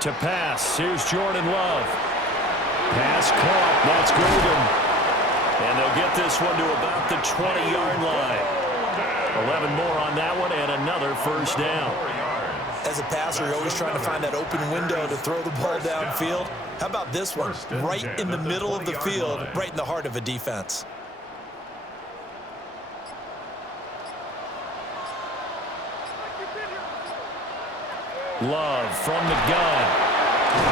To pass, here's Jordan Love. Pass caught, that's Golden. And they'll get this one to about the 20-yard line. 11 more on that one and another first down. As a passer, you're always trying to find that open window to throw the ball downfield. How about this one? Right in the middle of the field, right in the heart of a defense. Love from the gun.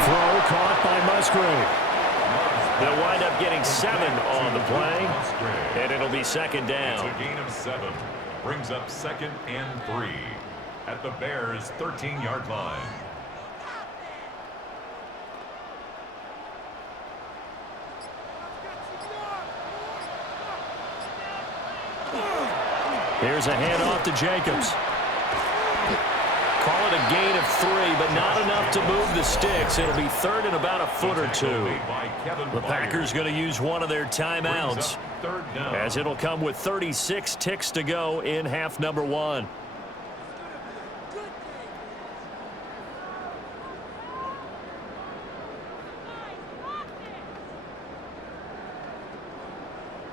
Throw caught by Musgrave. They'll wind up getting 7 on the play, and it'll be second down. It's a gain of 7. Brings up 2nd and 3 at the Bears' 13-yard line. Here's a handoff to Jacobs. Call it a gain of 3, but not enough to move the sticks. It'll be 3rd and about a foot or 2. The Packers going to use one of their timeouts, as it'll come with 36 ticks to go in half number 1.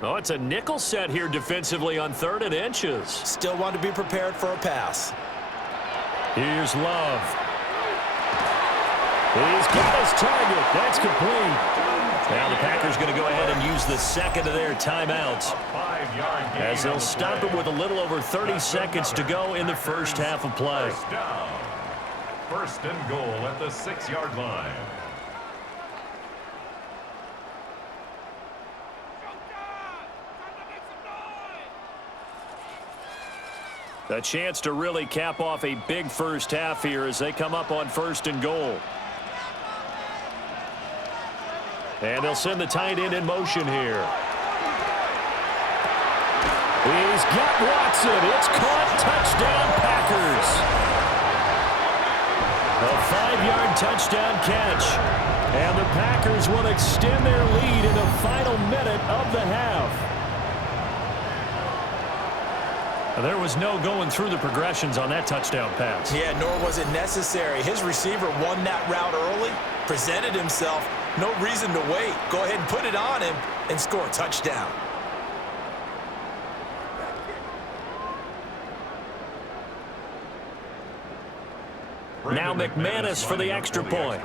Oh, it's a nickel set here defensively on 3rd and inches. Still want to be prepared for a pass. Here's Love. He's got his target. That's complete. Now the Packers going to go ahead and use the second of their timeouts, as they'll stop it with a little over 30 seconds to go in the first half of play. First and goal at the 6-yard line. A chance to really cap off a big first half here as they come up on 1st and goal. And they'll send the tight end in motion here. He's got Watson. It's caught. Touchdown, Packers. A 5-yard touchdown catch. And the Packers will extend their lead in the final minute of the half. There was no going through the progressions on that touchdown pass. Yeah, nor was it necessary. His receiver won that route early, presented himself. No reason to wait. Go ahead and put it on him and score a touchdown. Now McManus for the extra point.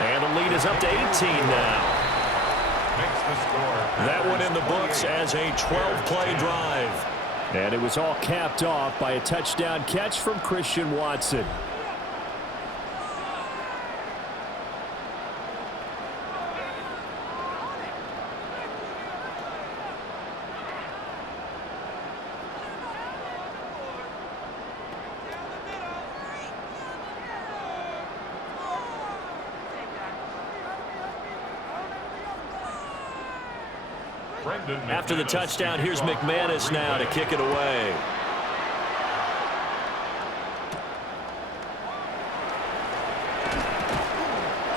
And the lead is up to 18 now. That one in the books as a 12-play drive. And it was all capped off by a touchdown catch from Christian Watson. After the touchdown, here's McManus now to kick it away.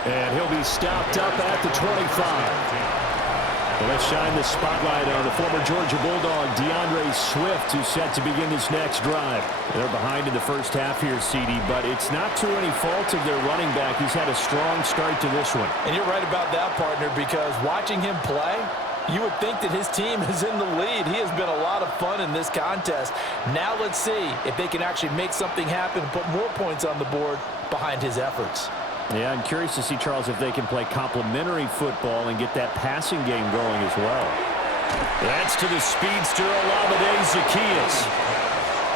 And he'll be stopped up at the 25. Well, let's shine the spotlight on the former Georgia Bulldog, DeAndre Swift, who's set to begin this next drive. They're behind in the first half here, CD, but it's not to any fault of their running back. He's had a strong start to this one. And you're right about that, partner, because watching him play, you would think that his team is in the lead. He has been a lot of fun in this contest. Now let's see if they can actually make something happen and put more points on the board behind his efforts. Yeah, I'm curious to see, Charles, if they can play complementary football and get that passing game going as well. That's to the speedster, Olamide Zaccheaus.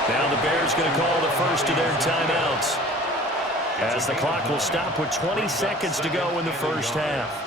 Now the Bears going to call the first of their timeouts, as the clock will stop with 20 seconds to go in the first half.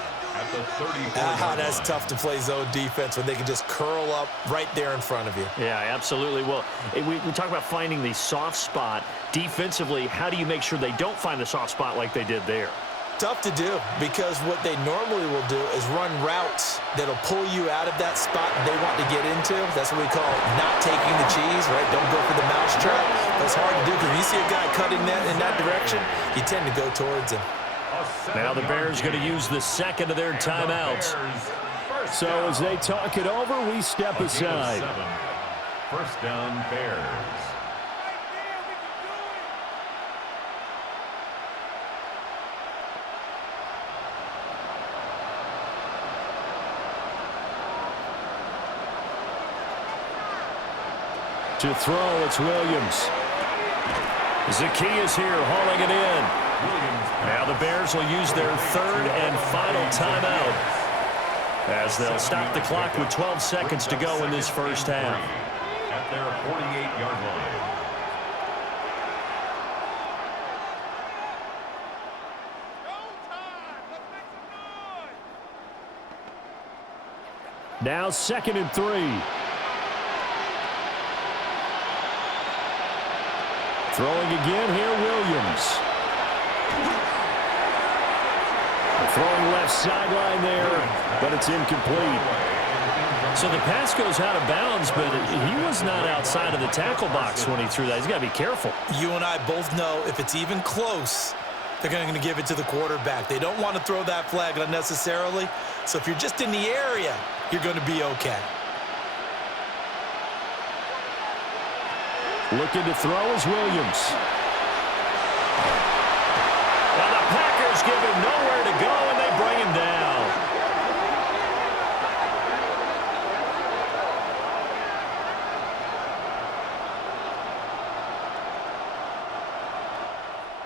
That's tough to play zone defense when they can just curl up right there in front of you. Yeah, absolutely. Well, we talk about finding the soft spot. Defensively, how do you make sure they don't find the soft spot like they did there? Tough to do, because what they normally will do is run routes that'll pull you out of that spot they want to get into. That's what we call not taking the cheese, right? Don't go for the mousetrap. That's hard to do, because when you see a guy cutting that in that direction, you tend to go towards him. Now the Bears going to use the second of their timeouts. So as they talk it over, we step aside. First down, Bears. To throw, it's Williams. Zaccheaus here hauling it in. Now the Bears will use their third and final timeout, as they'll stop the clock with 12 seconds to go in this first half. At their 48-yard line. Now 2nd and 3. Throwing again here, Williams. Throwing left sideline there, but it's incomplete. So the pass goes out of bounds, but he was not outside of the tackle box when he threw that. He's got to be careful. You and I both know if it's even close, they're going to give it to the quarterback. They don't want to throw that flag unnecessarily. So if you're just in the area, you're going to be okay. Looking to throw is Williams. Well, the Packers give him nowhere to go, and they bring him down.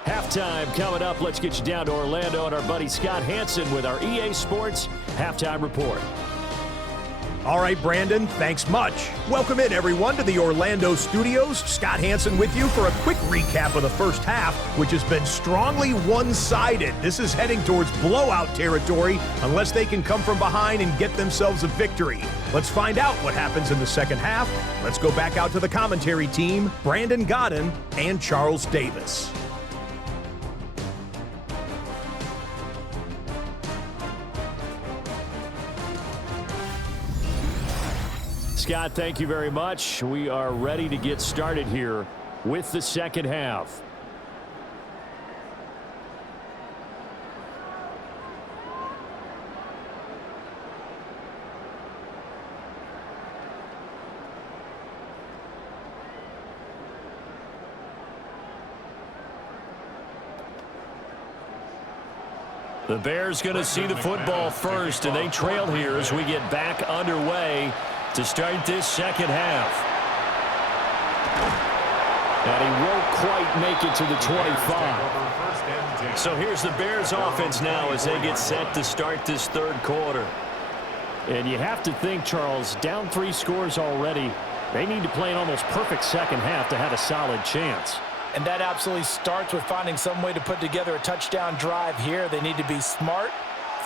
Halftime coming up. Let's get you down to Orlando and our buddy Scott Hansen with our EA Sports Halftime Report. All right, Brandon, thanks much. Welcome in, everyone, to the Orlando studios. Scott Hansen with you for a quick recap of the first half, which has been strongly one-sided. This is heading towards blowout territory unless they can come from behind and get themselves a victory. Let's find out what happens in the second half. Let's go back out to the commentary team, Brandon Godden and Charles Davis. Scott, thank you very much. We are ready to get started here with the second half. The Bears going to see the football first, and they trail here as we get back underway to start this second half. And he won't quite make it to the 25. So here's the Bears offense now as they get set to start this third quarter. And you have to think, Charles, down 3 scores already. They need to play an almost perfect second half to have a solid chance. And that absolutely starts with finding some way to put together a touchdown drive here. They need to be smart,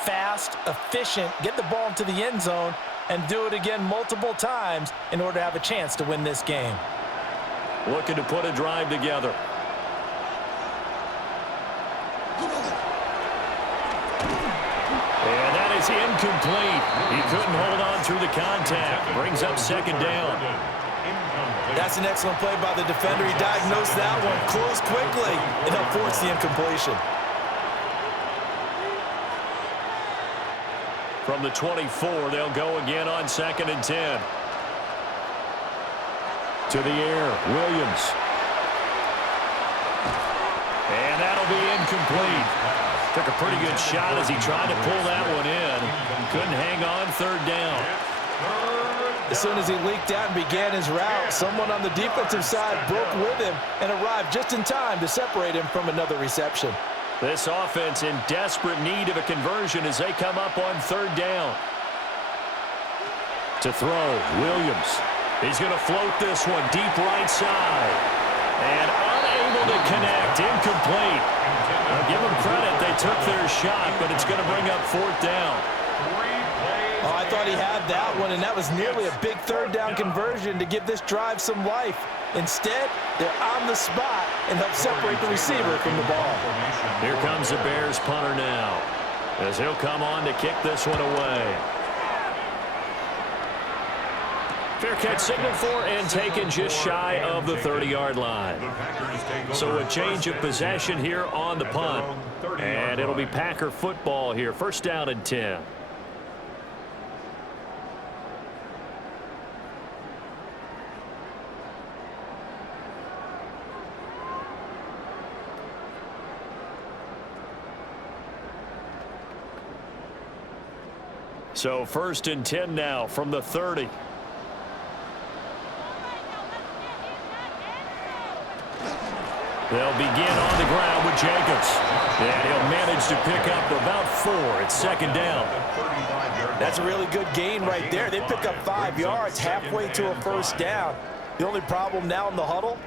fast, efficient, get the ball into the end zone, and do it again multiple times in order to have a chance to win this game. Looking to put a drive together. And that is incomplete. He couldn't hold on through the contact. Brings up second down. That's an excellent play by the defender. He diagnosed that one, closed quickly, and helped force the incompletion. From the 24, they'll go again on 2nd and 10. To the air, Williams. And that'll be incomplete. Took a pretty good shot as he tried to pull that one in. Couldn't hang on, 3rd down. As soon as he leaked out and began his route, someone on the defensive side broke with him and arrived just in time to separate him from another reception. This offense in desperate need of a conversion as they come up on 3rd down. To throw, Williams. He's going to float this one deep right side. And unable to connect, incomplete. Now give them credit, they took their shot, but it's going to bring up 4th down. Oh, I thought he had that one, and that was nearly a big 3rd down conversion to give this drive some life. Instead, they're on the spot and help separate the receiver from the ball. Here comes the Bears punter now, as he'll come on to kick this one away. Fair catch signaled for and taken just shy of the 30-yard line. So a change of possession here on the punt. And it'll be Packer football here. 1st down and 10. So 1st and 10 now from the 30. They'll begin on the ground with Jacobs. And he'll manage to pick up about 4. It's 2nd down. That's a really good gain right there. They pick up 5 yards halfway to a 1st down. The only problem now in the huddle,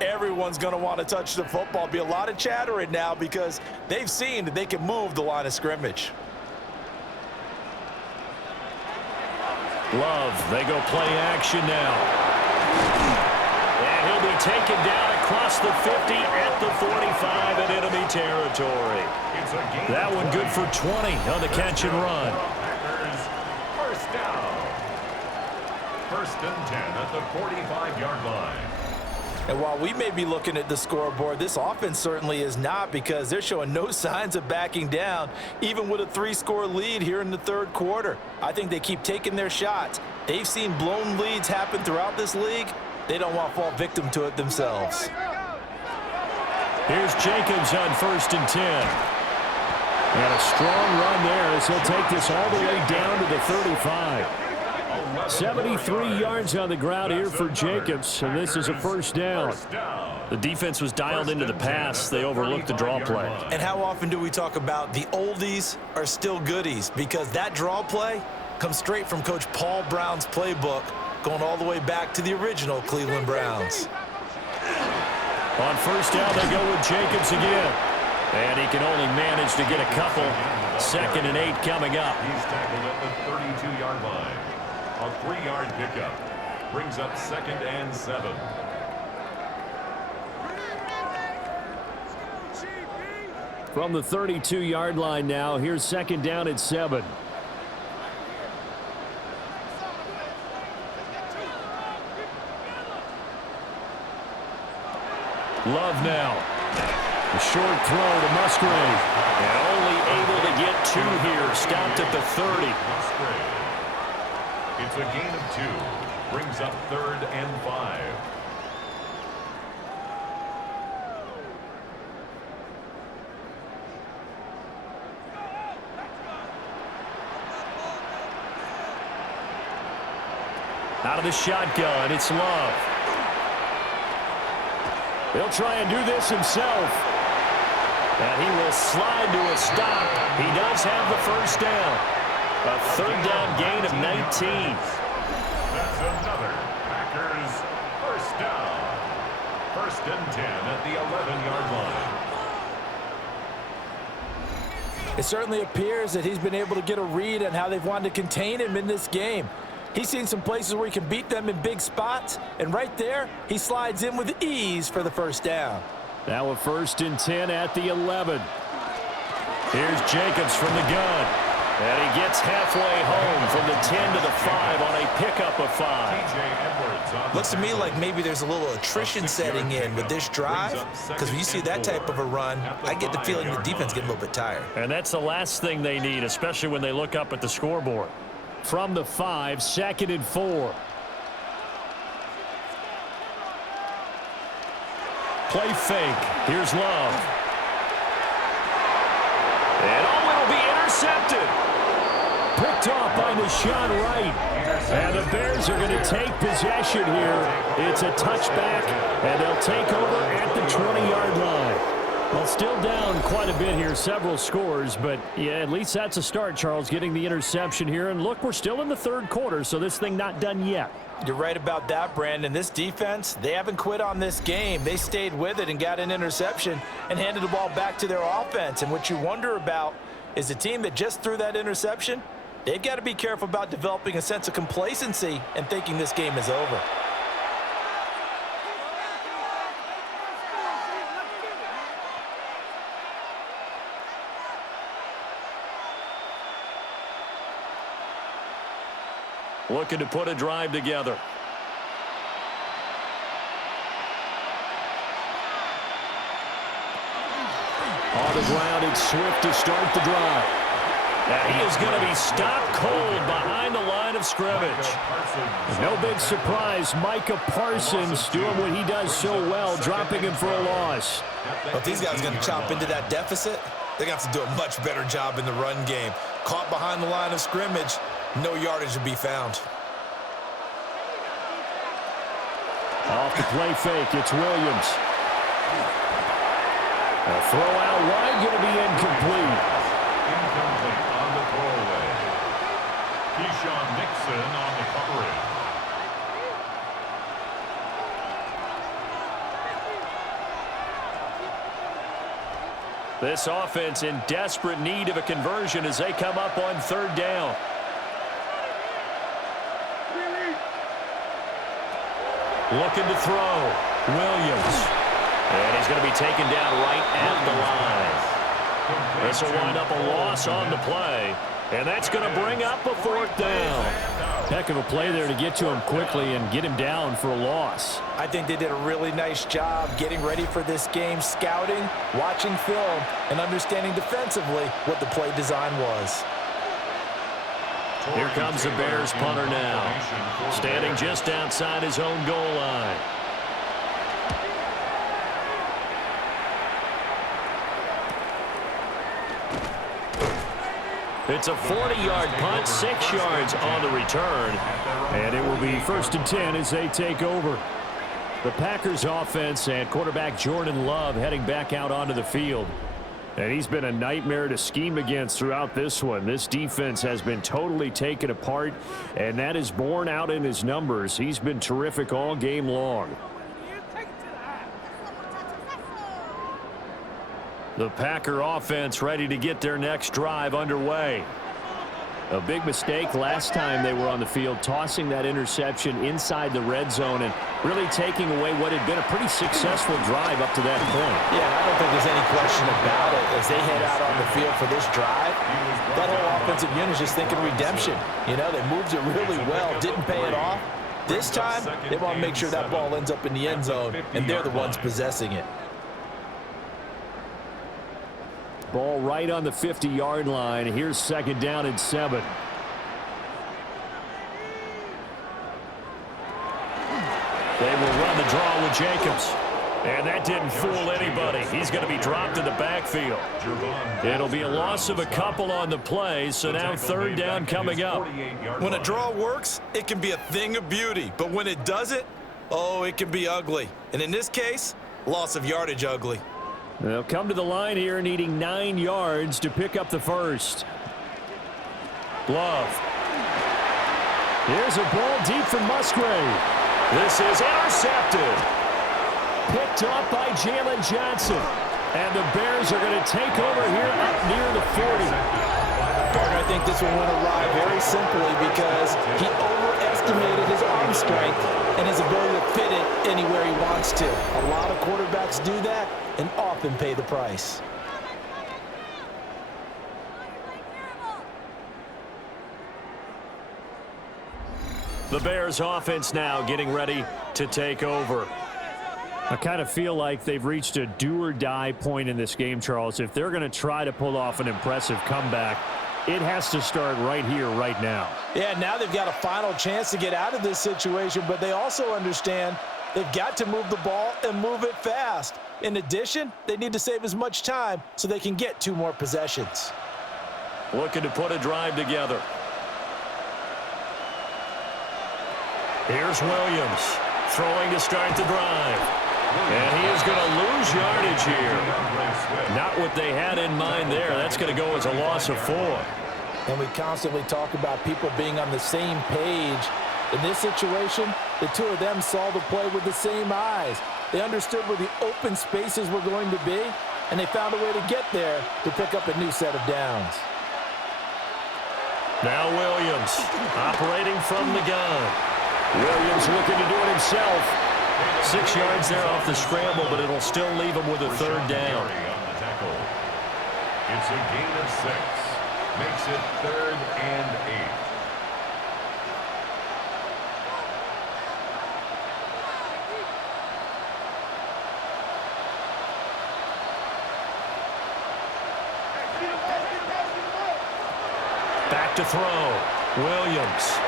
everyone's going to want to touch the football. Be a lot of chattering now because they've seen that they can move the line of scrimmage. Love, they go play action now. And he'll be taken down across the 50 at the 45 in enemy territory. That one good for 20 on the catch and run. Packers, 1st down. 1st and 10 at the 45-yard line. And while we may be looking at the scoreboard, this offense certainly is not, because they're showing no signs of backing down, even with a 3-score lead here in the 3rd quarter. I think they keep taking their shots. They've seen blown leads happen throughout this league. They don't want to fall victim to it themselves. Here's Jacobs on 1st and 10. And a strong run there as he'll take this all the way down to the 35. 73 yards on the ground here for Jacobs, and this is a 1st down. The defense was dialed into the pass. They overlooked the draw play. And how often do we talk about the oldies are still goodies? Because that draw play comes straight from Coach Paul Brown's playbook, going all the way back to the original Cleveland Browns. On 1st down, they go with Jacobs again. And he can only manage to get a couple. 2nd and 8 coming up. He's tackled at the 32-yard line. A 3-yard pickup brings up 2nd and 7. From the 32-yard line now, here's 2nd down and 7. Love now. A short throw to Musgrave. And only able to get 2 here. Stopped at the 30. Musgrave. It's a gain of 2. Brings up 3rd and 5. Out of the shotgun, it's Love. He'll try and do this himself. And he will slide to a stop. He does have the first down. A third down gain of 19. That's another Packers first down. 1st and 10 at the 11-yard line. It certainly appears that he's been able to get a read on how they've wanted to contain him in this game. He's seen some places where he can beat them in big spots, and right there, he slides in with ease for the first down. Now a 1st and 10 at the 11. Here's Jacobs from the gun. And he gets halfway home from the 10 to the 5 on a pickup of 5. Looks to me like maybe there's a little attrition setting in with this drive, because when you see that type of a run, I get the feeling the defense getting a little bit tired. And that's the last thing they need, especially when they look up at the scoreboard. From the 5, 2nd and 4. Play fake. Here's Love. And it'll be intercepted. Picked off by Deshaun Wright. And the Bears are going to take possession here. It's a touchback, and they'll take over at the 20-yard line. Well, still down quite a bit here, several scores, but yeah, at least that's a start, Charles, getting the interception here. And look, we're still in the 3rd quarter, so this thing not done yet. You're right about that, Brandon. This defense, they haven't quit on this game. They stayed with it and got an interception and handed the ball back to their offense. And what you wonder about is the team that just threw that interception, they've got to be careful about developing a sense of complacency and thinking this game is over. Looking to put a drive together. On the ground, it's Swift to start the drive. And he is going to be stopped cold behind the line of scrimmage. No big surprise, Micah Parsons doing what he does so well, dropping him for a loss. Well, if these guys are going to chop into that deficit, they're going to have to do a much better job in the run game. Caught behind the line of scrimmage, no yardage to be found. Off the play fake, it's Williams. A throw out wide, going to be incomplete. Incomplete on the throwaway. Keyshawn Nixon on the coverage. This offense in desperate need of a conversion as they come up on 3rd down. Looking to throw. Williams. And he's going to be taken down right at the line. This will wind up a loss on the play. And that's going to bring up a 4th down. Heck of a play there to get to him quickly and get him down for a loss. I think they did a really nice job getting ready for this game, scouting, watching film, and understanding defensively what the play design was. Here comes the Bears punter now, standing just outside his own goal line. It's a 40-yard punt, 6 yards on the return, and it will be 1st and 10 as they take over. The Packers offense and quarterback Jordan Love heading back out onto the field. And he's been a nightmare to scheme against throughout this one. This defense has been totally taken apart, and that is borne out in his numbers. He's been terrific all game long. The Packer offense ready to get their next drive underway. A big mistake last time they were on the field, tossing that interception inside the red zone and really taking away what had been a pretty successful drive up to that point. Yeah, I don't think there's any question about it. As they head out on the field for this drive, that whole offensive unit is just thinking redemption. You know, they moved it really well, didn't pay it off. This time, they want to make sure that ball ends up in the end zone, and they're the ones possessing it. Ball right on the 50-yard line. Here's 2nd down and 7. They will run the draw with Jacobs. And that didn't fool anybody. He's going to be dropped in the backfield. It'll be a loss of a couple on the play, so now third down coming up. When a draw works, it can be a thing of beauty. But when it doesn't, oh, it can be ugly. And in this case, loss of yardage ugly. They'll come to the line here needing 9 yards to pick up the first. Love. Here's a ball deep from Musgrave. This is intercepted. Picked off by Jalen Johnson. And the Bears are going to take over here up near the 40. Gardner, I think this one went awry very simply because he overestimated his arm strength and his ability to fit it anywhere he wants to. A lot of quarterbacks do that and often pay the price. The Bears offense now getting ready to take over. I kind of feel like they've reached a do-or-die point in this game, Charles. If they're going to try to pull off an impressive comeback, it has to start right here, right now. Yeah, now they've got a final chance to get out of this situation, but they also understand they've got to move the ball and move it fast. In addition, they need to save as much time so they can get 2 more possessions. Looking to put a drive together. Here's Williams throwing to start the drive. And he is going to lose yardage here. Not what they had in mind there. That's going to go as a loss of 4. And we constantly talk about people being on the same page. In this situation, the 2 of them saw the play with the same eyes. They understood where the open spaces were going to be, and they found a way to get there to pick up a new set of downs. Now Williams operating from the gun. Williams looking to do it himself. 6 yards there off the scramble, but it'll still leave him with a third down. It's a gain of 6. Makes it 3rd and 8. Back to throw. Williams.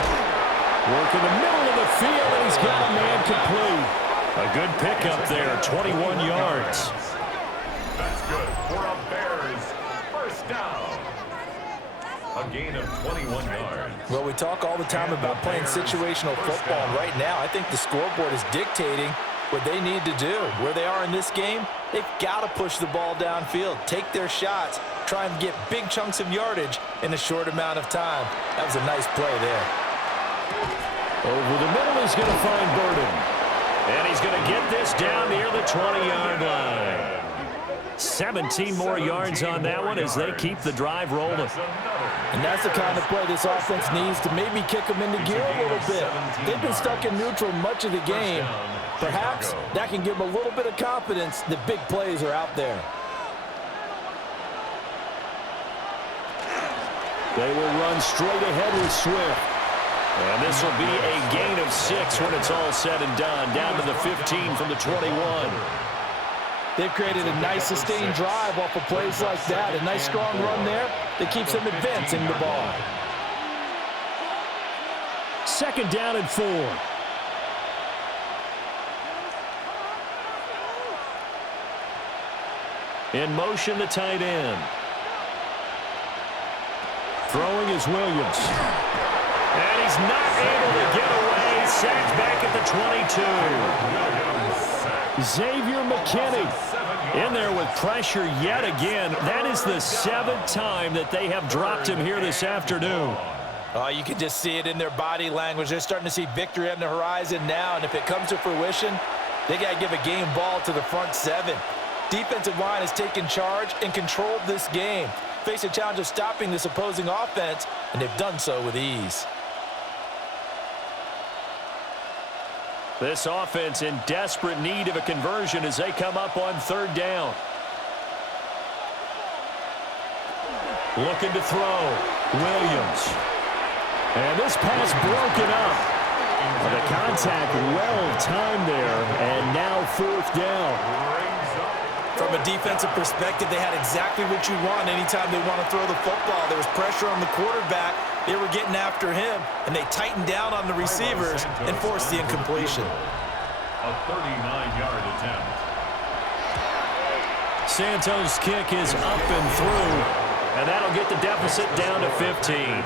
Work in the middle of the field, and he's got a man complete. A good pickup there, 21 yards. That's good for a Bears first down. A gain of 21 yards. Well, we talk all the time about playing situational football, and right now I think the scoreboard is dictating what they need to do. Where they are in this game, they've got to push the ball downfield, take their shots, try and get big chunks of yardage in a short amount of time. That was a nice play there. Over the middle, he's going to find Burden. And he's going to get this down near the 20-yard line. 17 more yards on that one as they keep the drive rolling. And that's the kind of play this offense needs to maybe kick them into gear a little bit. They've been stuck in neutral much of the game. Perhaps that can give them a little bit of confidence that big plays are out there. They will run straight ahead with Swift. And this will be a gain of 6 when it's all said and done. Down to the 15 from the 21. They've created a nice sustained drive off of plays like that. A nice strong run there that keeps them advancing the ball. 2nd down and 4. In motion, the tight end. Throwing is Williams. And he's not able to get away. Sacked back at the 22. Xavier McKinney in there with pressure yet again. That is the 7th time that they have dropped him here this afternoon. You can just see it in their body language. They're starting to see victory on the horizon now, and if it comes to fruition, they got to give a game ball to the front 7. Defensive line has taken charge and controlled this game. Face a challenge of stopping this opposing offense, and they've done so with ease. This offense in desperate need of a conversion as they come up on 3rd down. Looking to throw. Williams. And this pass broken up. The contact well-timed there, and now 4th down. From a defensive perspective, they had exactly what you want anytime they want to throw the football. There was pressure on the quarterback. They were getting after him, and they tightened down on the receivers and forced the incompletion. A 39-yard attempt. Santos' kick is up and through, and that'll get the deficit down to 15.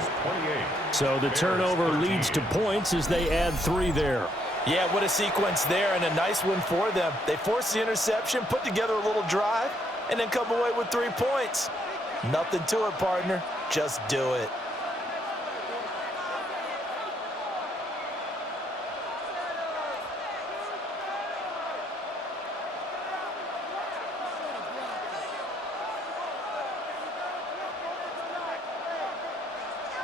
So the turnover leads to points as they add 3 there. Yeah, what a sequence there, and a nice one for them. They forced the interception, put together a little drive, and then come away with 3 points. Nothing to it, partner. Just do it.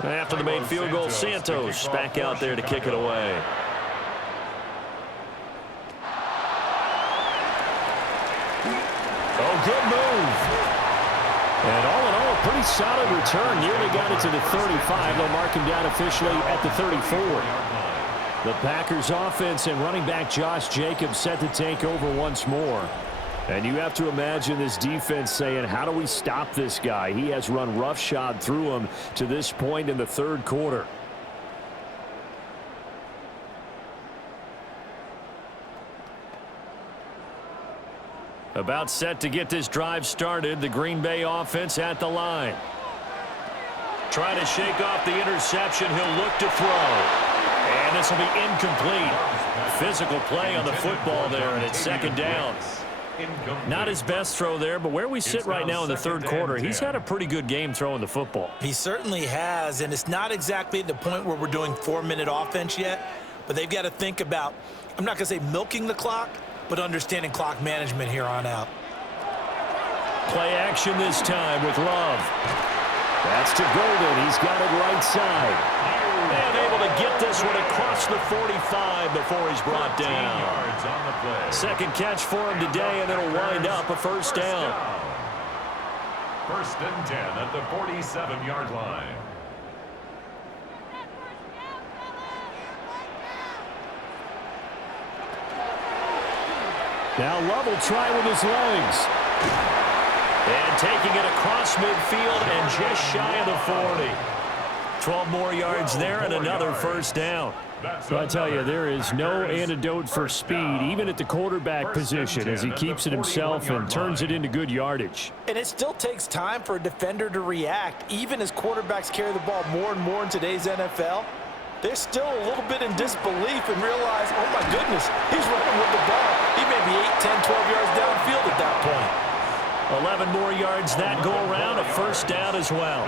After the made field goal, Santos back out there to kick it away. Oh, good move. And all in all, a pretty solid return. Nearly got it to the 35. They'll mark him down officially at the 34. The Packers offense and running back Josh Jacobs set to take over once more. And you have to imagine this defense saying, how do we stop this guy? He has run roughshod through him to this point in the third quarter. About set to get this drive started. The Green Bay offense at the line. Trying to shake off the interception. He'll look to throw. And this will be incomplete. Physical play on the football there, and it's second down. Not his best throw there, but where we sit right now in the third quarter, he's had a pretty good game throwing the football. He certainly has, and it's not exactly at the point where we're doing 4-minute offense yet, but they've got to think about, I'm not going to say milking the clock, but understanding clock management here on out. Play action this time with Love. That's to Golden. He's got it right side. And able to get this one across the 45 before he's brought down. Second catch for him today, and it'll wind up a first down. First and 10 at the 47-yard line. Now Love will try with his legs. And taking it across midfield and just shy of the 40. 12 more yards there and another first down. So I tell you, there is no antidote for speed, even at the quarterback position, as he keeps it himself and turns it into good yardage. And it still takes time for a defender to react. Even as quarterbacks carry the ball more and more in today's NFL, they're still a little bit in disbelief and realize, oh my goodness, he's running with the ball. He may be 8, 10, 12 yards downfield at that point. 11 more yards that go around, a first down as well.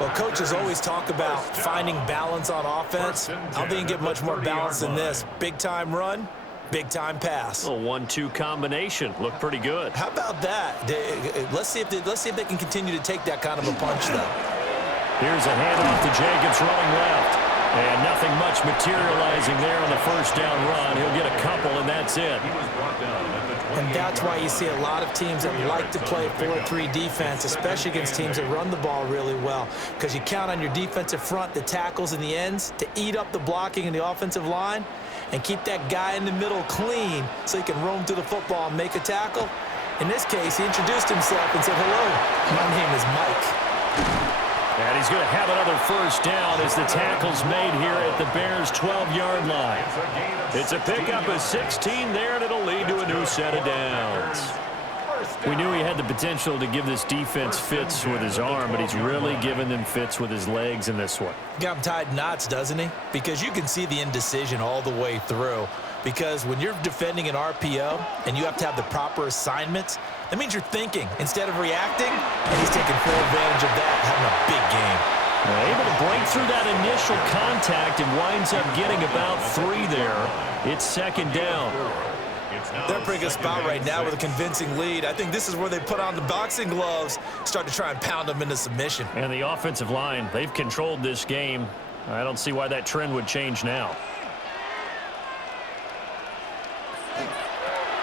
Well, coaches always talk about finding balance on offense. I don't think you can get much more balance than this. Big-time run, big-time pass. A 1-2 combination. Looked pretty good. How about that? Let's see if they can continue to take that kind of a punch, though. Here's a handoff to Jacobs running left. And nothing much materializing there on the first down run. He'll get a couple, and that's it. And that's why you see a lot of teams that like to play 4-3 defense, especially against teams that run the ball really well, because you count on your defensive front, the tackles and the ends, to eat up the blocking in the offensive line and keep that guy in the middle clean so he can roam through the football and make a tackle. In this case, he introduced himself and said, hello, my name is Mike. And he's going to have another first down as the tackle's made here at the Bears' 12-yard line. It's a pickup of 16 there, and it'll lead to a new set of downs. We knew he had the potential to give this defense fits with his arm, but he's really given them fits with his legs in this one. Got him tied knots, doesn't he? Because you can see the indecision all the way through. Because when you're defending an RPO and you have to have the proper assignments, that means you're thinking instead of reacting, and he's taking full advantage of that, having a big game. Able to break through that initial contact and winds up getting about 3 there. It's second down. They're in a pretty good spot right now with a convincing lead. I think this is where they put on the boxing gloves, start to try and pound them into submission. And the offensive line, they've controlled this game. I don't see why that trend would change now.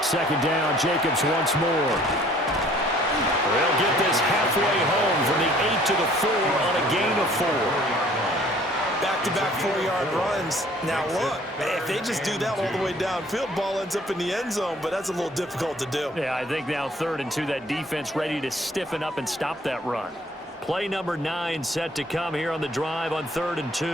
Second down, Jacobs once more. They'll get this halfway home from the 8 to the 4 on a gain of 4. Back-to-back 4-yard runs. Now look, if they just do that all the way downfield, ball ends up in the end zone, but that's a little difficult to do. Yeah, I think now 3rd and 2, that defense ready to stiffen up and stop that run. Play number 9 set to come here on the drive on 3rd and 2.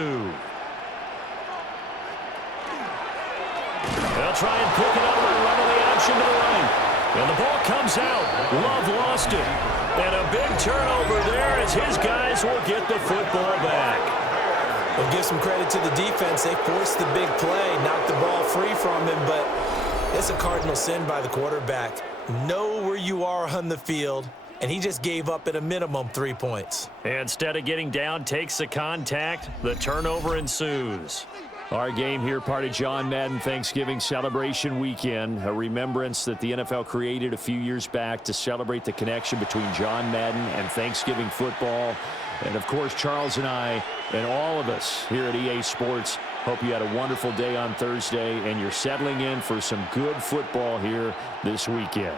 They'll try and pick it up and run on the option to the right. And the ball comes out. Love lost it. And a big turnover there as his guys will get the football back. Well, give some credit to the defense. They forced the big play, knocked the ball free from him, but it's a cardinal sin by the quarterback. Know where you are on the field, and he just gave up at a minimum 3 points. Instead of getting down, takes the contact. The turnover ensues. Our game here, part of John Madden Thanksgiving Celebration Weekend, a remembrance that the NFL created a few years back to celebrate the connection between John Madden and Thanksgiving football. And, of course, Charles and I and all of us here at EA Sports hope you had a wonderful day on Thursday and you're settling in for some good football here this weekend.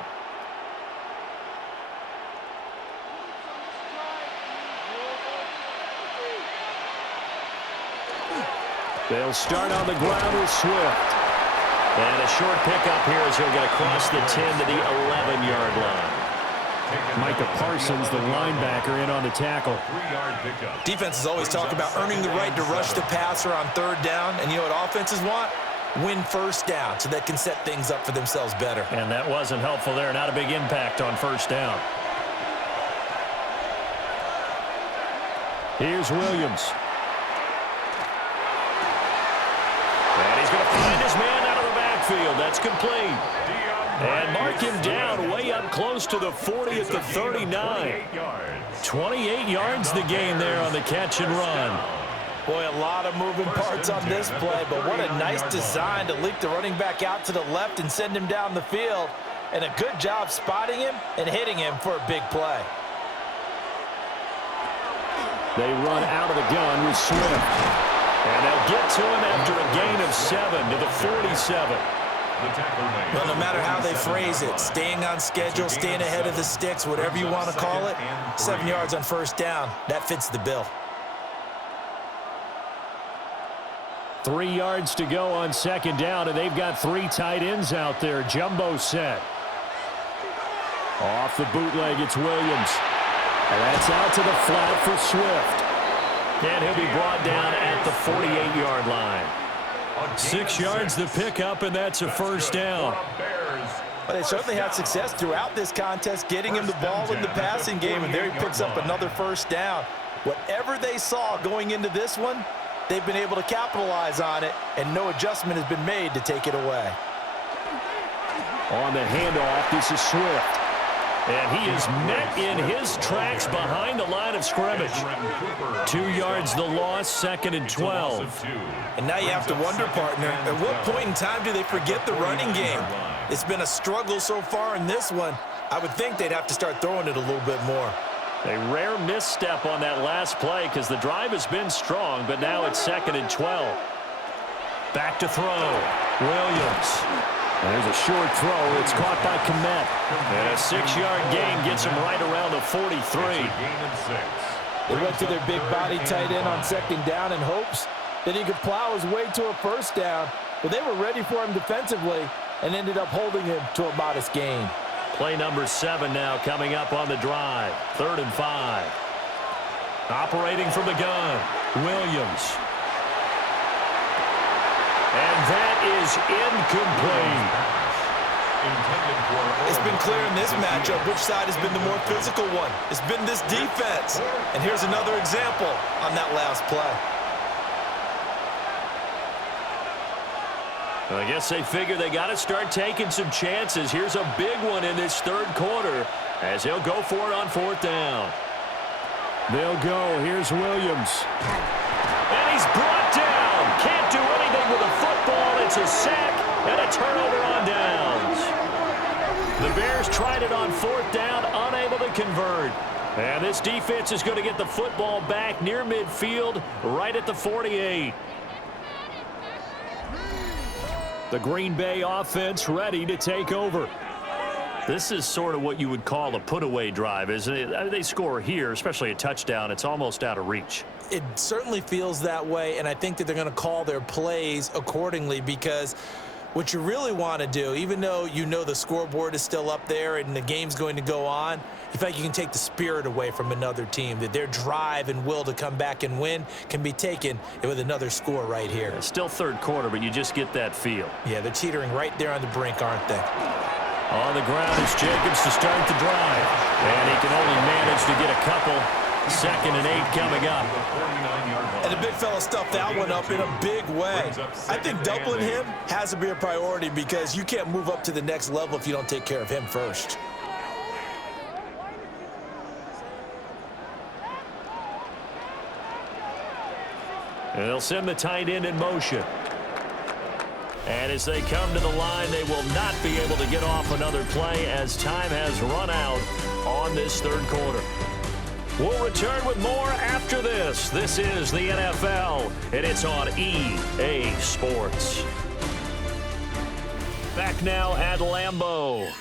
They'll start on the ground with Swift. And a short pickup here as he'll get across the 10 to the 11-yard line. Micah Parsons, the linebacker, in on the tackle. Defenses always talk about earning the right to rush the passer on third down. And you know what offenses want? Win first down so they can set things up for themselves better. And that wasn't helpful there. Not a big impact on first down. Here's Williams. And he's going to find his man out of the backfield. That's complete. And mark him down way up close to the 40 at the 39. 28 yards the gain there on the catch and run. Boy, a lot of moving parts on this play, but what a nice design to leak the running back out to the left and send him down the field. And a good job spotting him and hitting him for a big play. They run out of the gun with Swift. And they'll get to him after a gain of 7 to the 47. Well, no matter how they phrase it, staying on schedule, staying ahead of the sticks, whatever you want to call it, 7 yards on first down, that fits the bill. 3 yards to go on second down, and they've got 3 tight ends out there. Jumbo set. Off the bootleg, it's Williams. And that's out to the flat for Swift. And he'll be brought down at the 48-yard line. 6 yards the pickup, and that's a first down. But they certainly had success throughout this contest, getting him the ball in the passing game, and there he picks up another first down. Whatever they saw going into this one, they've been able to capitalize on it, and no adjustment has been made to take it away. On the handoff, this is Swift. And he is met in his tracks behind the line of scrimmage. 2 yards the loss, 2nd and 12. And now you have to wonder, partner, at what point in time do they forget the running game? It's been a struggle so far in this one. I would think they'd have to start throwing it a little bit more. A rare misstep on that last play because the drive has been strong, but now it's 2nd and 12. Back to throw. Williams. There's a short throw. It's caught by Komet. And a 6-yard gain gets him right around the 43. They went to their big body tight end on second down in hopes that he could plow his way to a first down, but they were ready for him defensively and ended up holding him to a modest gain. Play number 7 now coming up on the drive. 3rd and 5. Operating from the gun, Williams. And that is incomplete. It's been clear in this matchup which side has been the more physical one. It's been this defense. And here's another example on that last play. I guess they figure they got to start taking some chances. Here's a big one in this 3rd quarter as he'll go for it on 4th down. They'll go. Here's Williams. And he's brought down. Can't do anything with a football. It's a sack and a turnover on downs. The Bears tried it on 4th down, unable to convert. And this defense is going to get the football back near midfield, right at the 48. The Green Bay offense ready to take over. This is sort of what you would call a put-away drive, isn't it? They score here, especially a touchdown. It's almost out of reach. It certainly feels that way, and I think that they're going to call their plays accordingly because what you really want to do, even though you know the scoreboard is still up there and the game's going to go on, you feel like you can take the spirit away from another team, that their drive and will to come back and win can be taken with another score right here. It's still 3rd quarter, but you just get that feel. Yeah, they're teetering right there on the brink, aren't they? On the ground is Jacobs to start the drive. And he can only manage to get a couple. 2nd and 8 coming up. And the big fella stuffed that one up in a big way. I think doubling him has to be a priority because you can't move up to the next level if you don't take care of him first. And they'll send the tight end in motion. And as they come to the line, they will not be able to get off another play as time has run out on this 3rd quarter. We'll return with more after this. This is the NFL, and it's on EA Sports. Back now at Lambeau.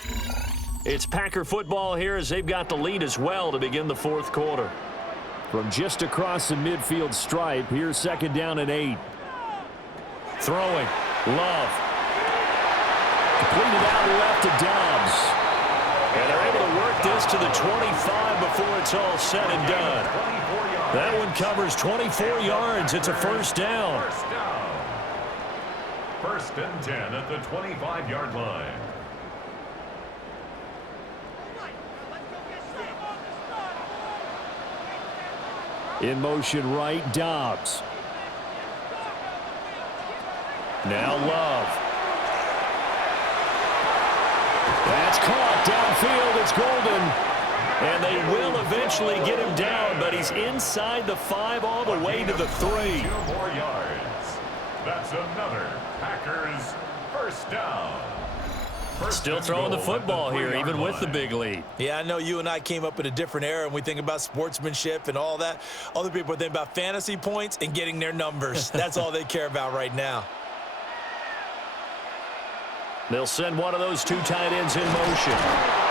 It's Packer football here as they've got the lead as well to begin the 4th quarter. From just across the midfield stripe, here's 2nd down and 8. Throwing. Love. Completed out left to Dobbs. And they're able to work this to the 25 before it's all said and done. That one covers 24 yards. It's a 1st down. 1st and 10 at the 25-yard line. In motion right, Dobbs. Now Love. That's caught downfield. It's Golden. And they will eventually get him down, but he's inside the 5 all the way to the 3. 2 more yards. That's another Packers 1st down. Still throwing the football here, even with the big lead. Yeah, I know you and I came up in a different era, and we think about sportsmanship and all that. Other people think about fantasy points and getting their numbers. That's all they care about right now. They'll send one of those 2 tight ends in motion.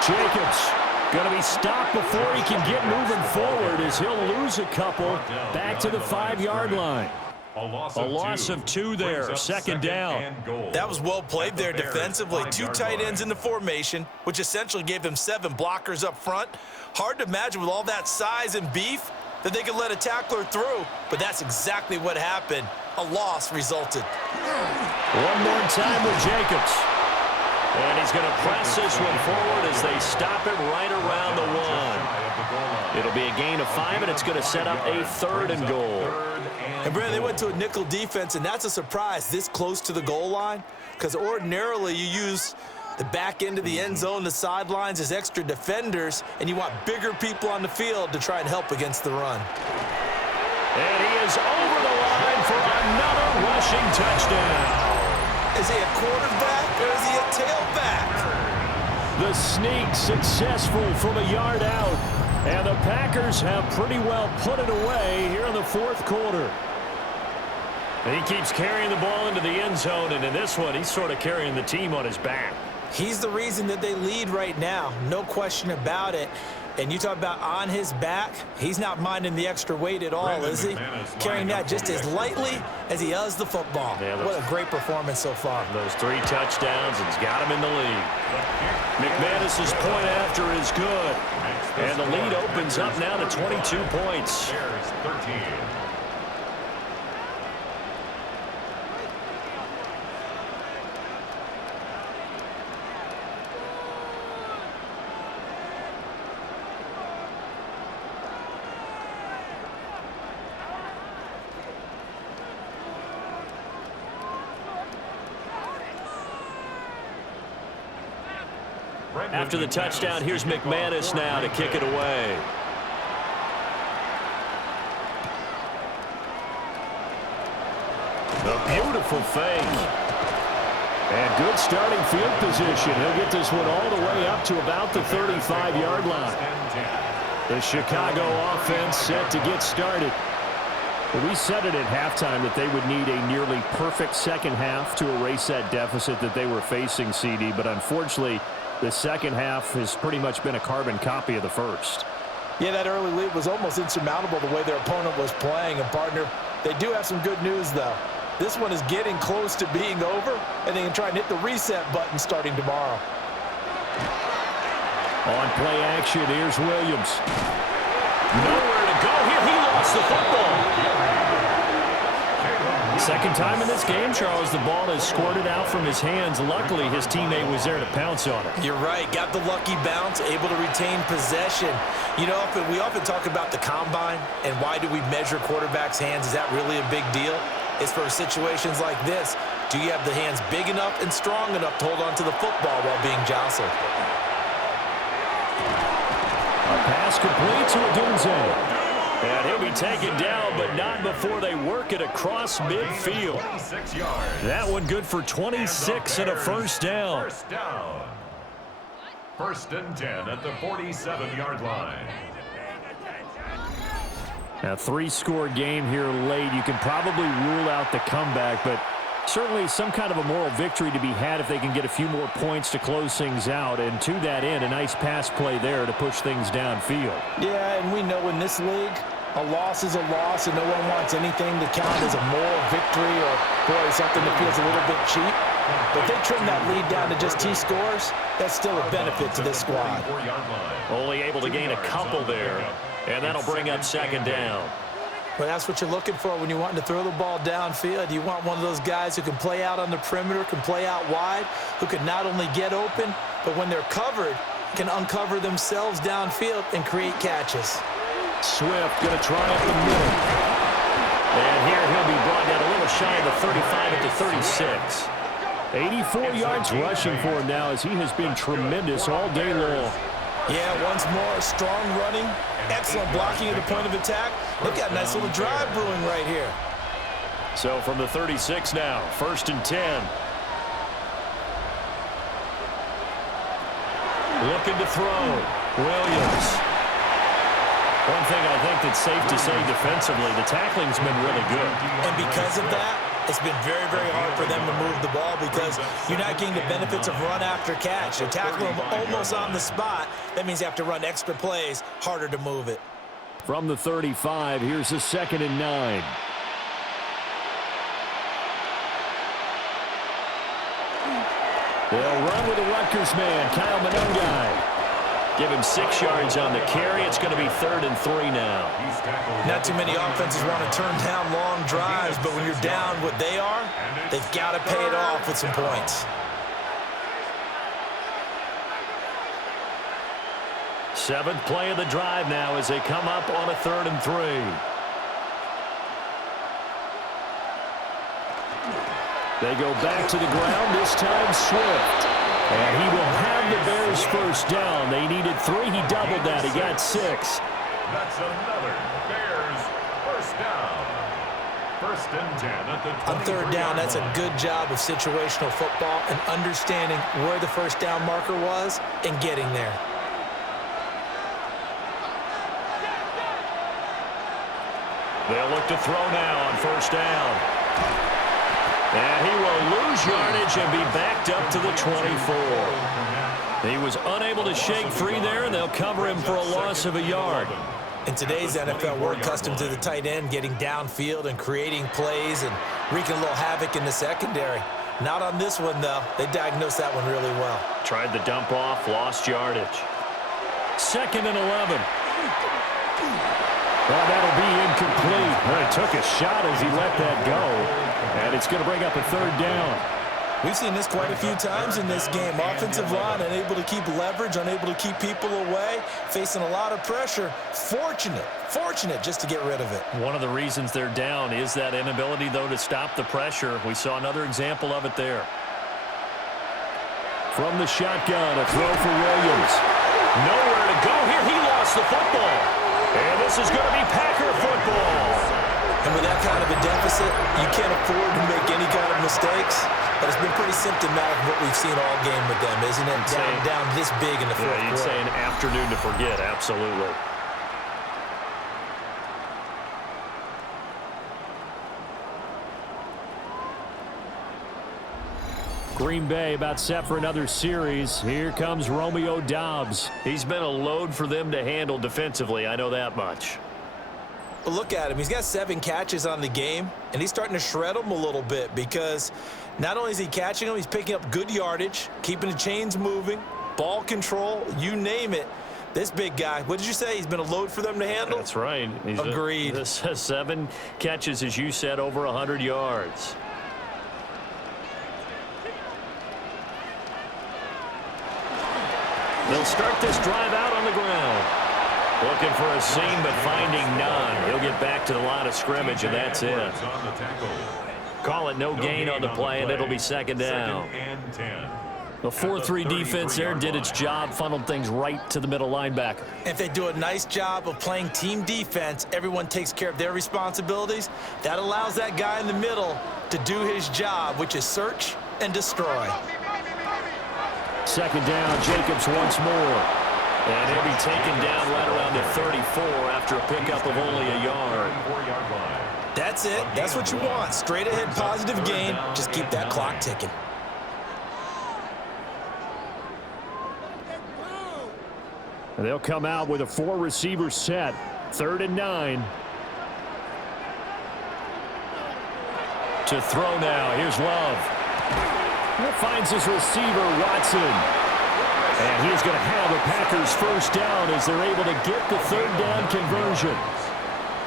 Jacobs going to be stopped before he can get moving forward as he'll lose a couple back to the 5-yard line. A loss of 2 there, 2nd down. That was well played there defensively. 2 tight ends in the formation, which essentially gave them 7 blockers up front. Hard to imagine with all that size and beef that they could let a tackler through, but that's exactly what happened. A loss resulted. One more time with Jacobs. And he's going to press this one forward as they stop it right around the 1. It'll be a gain of 5, and it's going to set up a 3rd and goal. And, Brandon, they went to a nickel defense, and that's a surprise this close to the goal line because ordinarily you use the back end of the end zone, the sidelines as extra defenders, and you want bigger people on the field to try and help against the run. And he is over the line for another rushing touchdown. Is he a quarterback or is he a tailback? The sneak successful from a yard out. And the Packers have pretty well put it away here in the 4th quarter. He keeps carrying the ball into the end zone, and in this one, he's sort of carrying the team on his back. He's the reason that they lead right now, no question about it. And you talk about on his back, he's not minding the extra weight at all, is he? Carrying that just as lightly as he does the football. Yeah, what a great performance so far. Those 3 touchdowns, and he's got him in the lead. McManus's point after is good. And the lead opens up now to 22 points. After the touchdown, here's McManus now to kick it away. A beautiful fake. And good starting field position. He'll get this one all the way up to about the 35-yard line. The Chicago offense set to get started. Well, we said it at halftime that they would need a nearly perfect second half to erase that deficit that they were facing, CD. But unfortunately, the second half has pretty much been a carbon copy of the first. Yeah, that early lead was almost insurmountable the way their opponent was playing. And, partner, they do have some good news, though. This one is getting close to being over, and they can try and hit the reset button starting tomorrow. On play action, here's Williams. Nowhere to go here. He lost the football. Second time in this game, Charles, the ball has squirted out from his hands. Luckily, his teammate was there to pounce on it. You're right. Got the lucky bounce, able to retain possession. You know, we often talk about the combine and why do we measure quarterbacks' hands. Is that really a big deal? It's for situations like this. Do you have the hands big enough and strong enough to hold on to the football while being jostled? A pass complete to Odunze. And he'll be taken down, but not before they work it across midfield. That one good for 26 and a first down. First and 10 at the 47-yard line. A three-score game here late. You can probably rule out the comeback, but certainly some kind of a moral victory to be had if they can get a few more points to close things out. And to that end, a nice pass play there to push things downfield. Yeah, and we know in this league, a loss is a loss, and no one wants anything to count as a moral victory or, boy, something that feels a little bit cheap. But if they trim that lead down to just 2 scores, that's still a benefit to this squad. Only able to gain a couple there, and that'll bring up second down. Well, that's what you're looking for when you're wanting to throw the ball downfield. You want one of those guys who can play out on the perimeter, can play out wide, who can not only get open, but when they're covered, can uncover themselves downfield and create catches. Swift going to try up the middle. And here he'll be brought down a little shy of the 35 at the 36. 84 yards rushing for him now as he has been tremendous all day long. Yeah, once more, strong running, excellent blocking at the point of attack. They've got a nice little drive brewing right here. So from the 36 now, first and 10. Looking to throw. Williams. One thing I think that's safe to say defensively, the tackling's been really good. And because of that, it's been very, very hard for them to move the ball because you're not getting the benefits of run after catch. You're tackling them almost on the spot. That means you have to run extra plays, harder to move it. From the 35, here's a second and 9. They'll run with the Rutgers man, Kyle Monongai. Give him 6 yards on the carry. It's going to be 3rd and 3 now. Not too many offenses want to turn down long drives, but when you're down what they are, they've got to pay it off with some points. Seventh play of the drive now as they come up on a 3rd and 3. They go back to the ground, this time Swift. And he will have the Bears first down. They needed 3. He doubled that. He got 6. That's another Bears first down. First and 10 at the 20. On 3rd down, that's a good job of situational football and understanding where the first down marker was and getting there. They'll look to throw now on first down. And he will lose yardage and be backed up to the 24. He was unable to shake free there, and they'll cover him for a loss of a yard. In today's NFL, we're accustomed to the tight end getting downfield and creating plays and wreaking a little havoc in the secondary. Not on this one, though. They diagnosed that one really well. Tried the dump off, lost yardage. 2nd and 11. Well, that'll be incomplete. Well, he took a shot as he let that go. And it's going to bring up a 3rd down. We've seen this quite a few times in this game. Offensive line unable to keep leverage, unable to keep people away, facing a lot of pressure. Fortunate just to get rid of it. One of the reasons they're down is that inability, though, to stop the pressure. We saw another example of it there. From the shotgun, a throw for Williams. Nowhere to go here. He lost the football. And this is going to be Packer football. And with that kind of a deficit, you can't afford to make any kind of mistakes. But it's been pretty symptomatic of what we've seen all game with them, isn't it? Down this big in the fourth quarter. You'd say an afternoon to forget, absolutely. Green Bay about set for another series. Here comes Romeo Doubs. He's been a load for them to handle defensively, I know that much. But look at him. He's got 7 catches on the game, and he's starting to shred them a little bit because not only is he catching them, he's picking up good yardage, keeping the chains moving, ball control, you name it. This big guy, what did you say? He's been a load for them to handle? That's right. Agreed. This has 7 catches, as you said, over 100 yards. They'll start this drive out on the ground. Looking for a seam, but finding none. He'll get back to the line of scrimmage, and that's it. Call it no gain on the play, and it'll be second down. The 4-3 defense there did its job, funneled things right to the middle linebacker. If they do a nice job of playing team defense, everyone takes care of their responsibilities. That allows that guy in the middle to do his job, which is search and destroy. Second down, Jacobs once more. And he'll be taken down right around the 34 after a pickup of only a yard. That's it. That's what you want. Straight ahead positive gain. Just keep that clock ticking. And they'll come out with a 4-receiver set. 3rd and 9. To throw now. Here's Love. Finds his receiver, Watson. And he's going to have a Packers first down as they're able to get the 3rd down conversion.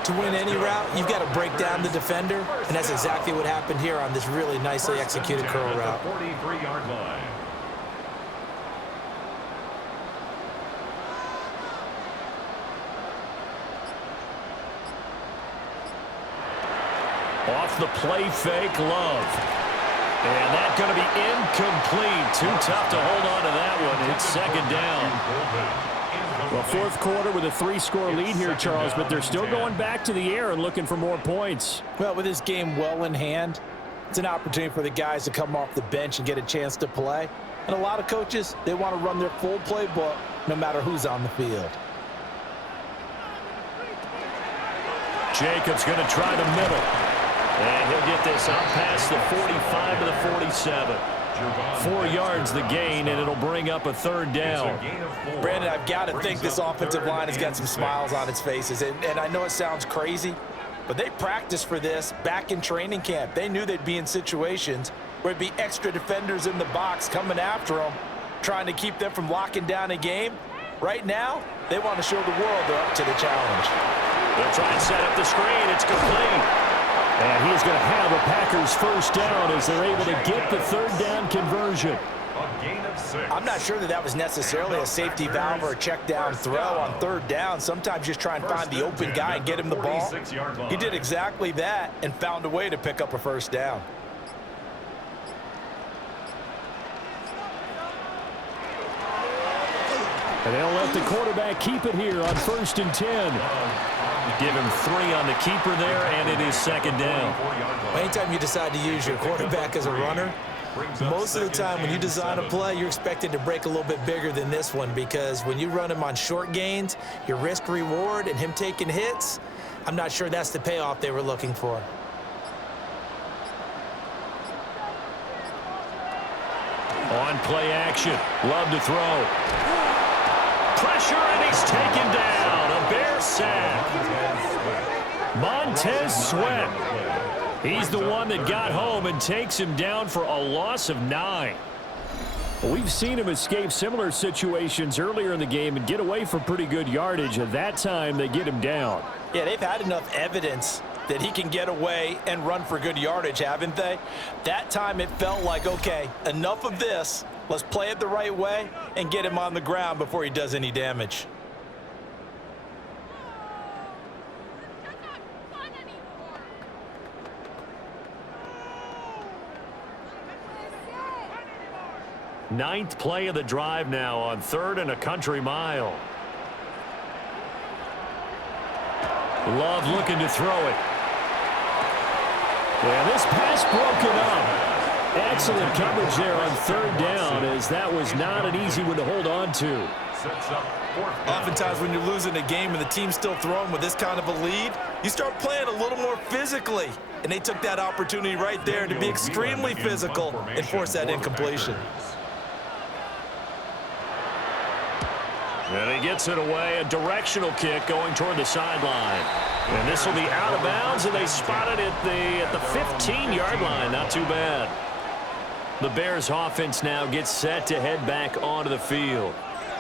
To win any route, you've got to break down the defender, and that's exactly what happened here on this really nicely executed curl route. 43-yard line. Off the play fake, Love. And that's going to be incomplete. Too tough to hold on to that one. It's second down. Well, 4th quarter with a 3-score lead here, Charles, but they're still going back to the air and looking for more points. Well, with this game well in hand, it's an opportunity for the guys to come off the bench and get a chance to play. And a lot of coaches, they want to run their full playbook no matter who's on the field. Jacobs going to try the middle. And he'll get this out past the 45 to the 47. 4 yards the gain, and it'll bring up a 3rd down. Brandon, I've got to think this offensive line has got some smiles on its faces. And I know it sounds crazy, but they practiced for this back in training camp. They knew they'd be in situations where there'd be extra defenders in the box coming after them, trying to keep them from locking down a game. Right now, they want to show the world they're up to the challenge. They'll try and set up the screen. It's complete. And he's going to have a Packers first down as they're able to get the 3rd down conversion. I'm not sure that was necessarily a safety valve or a check down throw on 3rd down. Sometimes just try and find the open guy and get him the ball. He did exactly that and found a way to pick up a first down. And they'll let the quarterback keep it here on 1st and 10. Give him 3 on the keeper there, and it is second down. Anytime you decide to use your quarterback as a runner, most of the time when you design a play, you're expected to break a little bit bigger than this one, because when you run him on short gains, your risk-reward and him taking hits, I'm not sure that's the payoff they were looking for. On play action, Love to throw. Pressure, and he's taken down. A Bear sack. Montez Sweat. He's the one that got home and takes him down for a loss of 9. We've seen him escape similar situations earlier in the game and get away for pretty good yardage. At that time, they get him down. Yeah, they've had enough evidence that he can get away and run for good yardage, haven't they? That time it felt like, okay, enough of this. Let's play it the right way and get him on the ground before he does any damage. Ninth play of the drive now on 3rd and a country mile. Love looking to throw it. Yeah, this pass broken up. Excellent coverage there on 3rd down, as that was not an easy one to hold on to. Oftentimes when you're losing a game and the team's still throwing with this kind of a lead, you start playing a little more physically. And they took that opportunity right there to be extremely physical and force that incompletion. And he gets it away, a directional kick going toward the sideline. And this will be out of bounds, and they spot it at the 15-yard line. Not too bad. The Bears offense now gets set to head back onto the field.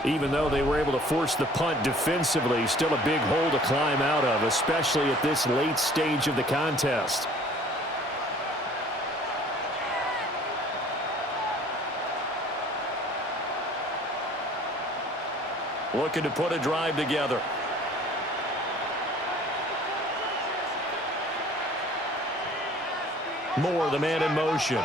Even though they were able to force the punt defensively, still a big hole to climb out of, especially at this late stage of the contest. Looking to put a drive together. Moore, the man in motion.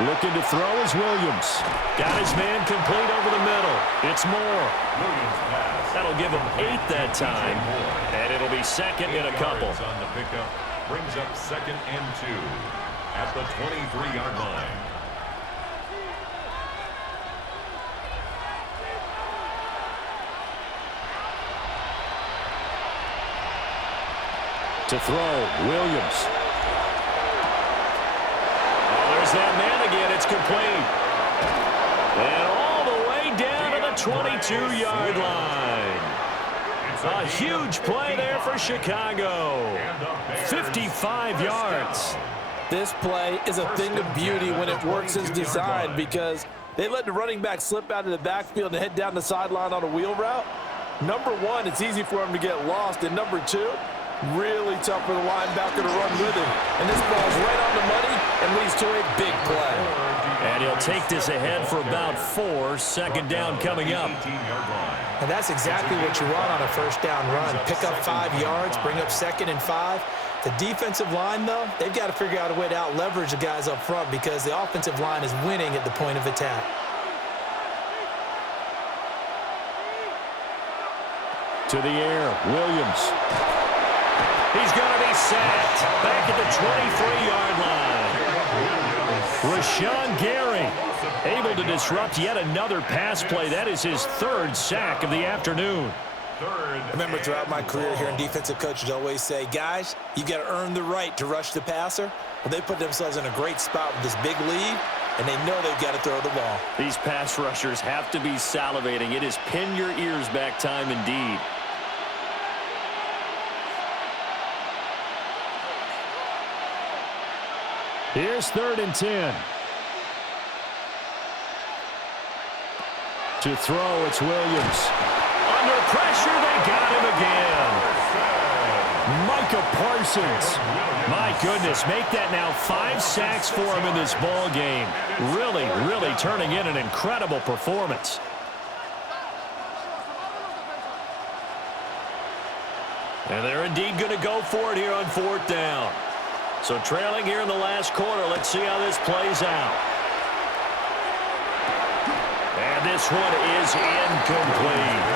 Looking to throw is Williams. Got his man complete over the middle. It's Moore. That'll give him 8 that time. And it'll be second in a couple. On the pickup brings up 2nd and 2 at the 23-yard line. To throw, Williams. Oh, there's that man again. It's complete. And all the way down to the 22-yard line. A huge play there for Chicago. 55 yards. This play is a thing of beauty when it works as designed because they let the running back slip out of the backfield and head down the sideline on a wheel route. Number one, it's easy for him to get lost. And number two, really tough for the linebacker to run with him. And this ball's right on the money and leads to a big play. And he'll take this ahead for about 4. Second down coming up. And that's exactly what you want on a first down run. Pick up 5 yards, bring up 2nd and 5. The defensive line, though, they've got to figure out a way to out-leverage the guys up front because the offensive line is winning at the point of attack. To the air, Williams. He's going to be sacked back at the 23-yard line. Rashawn Gary able to disrupt yet another pass play. That is his 3rd sack of the afternoon. I remember throughout my career here in defensive coaches always say, guys, you got to earn the right to rush the passer. Well, they put themselves in a great spot with this big lead, and they know they've got to throw the ball. These pass rushers have to be salivating. It is pin your ears back time indeed. Here's 3rd and 10. To throw, it's Williams. Under pressure, they got him again. Micah Parsons. My goodness, make that now 5 sacks for him in this ball game. Really, really turning in an incredible performance. And they're indeed going to go for it here on 4th down. So trailing here in the last quarter, let's see how this plays out. And this one is incomplete.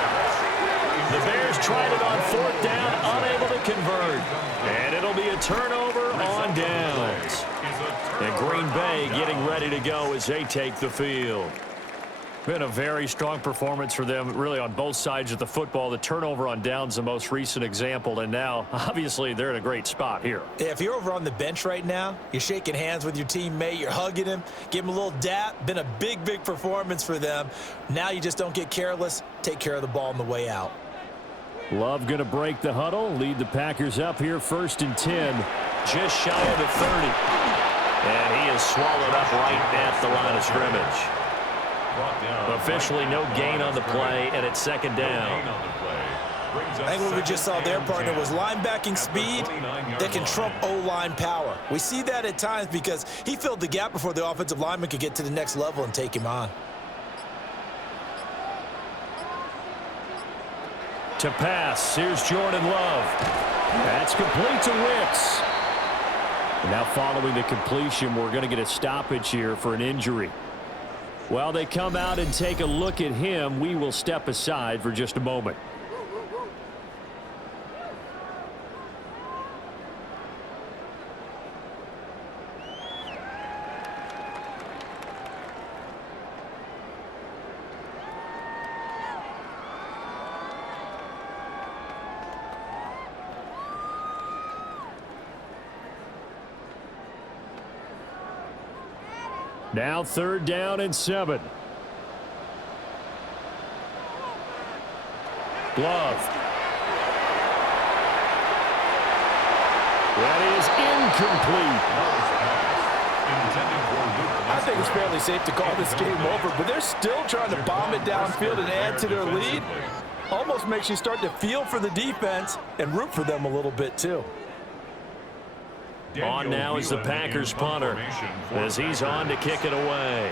The Bears tried it on 4th down, unable to convert. And it'll be a turnover on downs. And Green Bay getting ready to go as they take the field. Been a very strong performance for them, really, on both sides of the football. The turnover on downs, the most recent example, and now, obviously, they're in a great spot here. Yeah, if you're over on the bench right now, you're shaking hands with your teammate, you're hugging him, give him a little dap. Been a big, big performance for them. Now you just don't get careless. Take care of the ball on the way out. Love going to break the huddle, lead the Packers up here, 1st and 10, just shy of the 30. And he is swallowed up right at the line of scrimmage. Officially no gain on the play, and it's 2nd down. I think what we just saw there, partner, was linebacking speed that can trump O-line power. We see that at times because he filled the gap before the offensive lineman could get to the next level and take him on. To pass, here's Jordan Love. That's complete to Wicks. And now following the completion, we're going to get a stoppage here for an injury. While they come out and take a look at him, we will step aside for just a moment. Now 3rd down and 7. Glove. That is incomplete. Intended for Luke I think it's fairly safe to call this game over, but they're still trying to bomb it downfield and add to their lead. Almost makes you start to feel for the defense and root for them a little bit too. On now is the Packers punter as he's on to kick it away.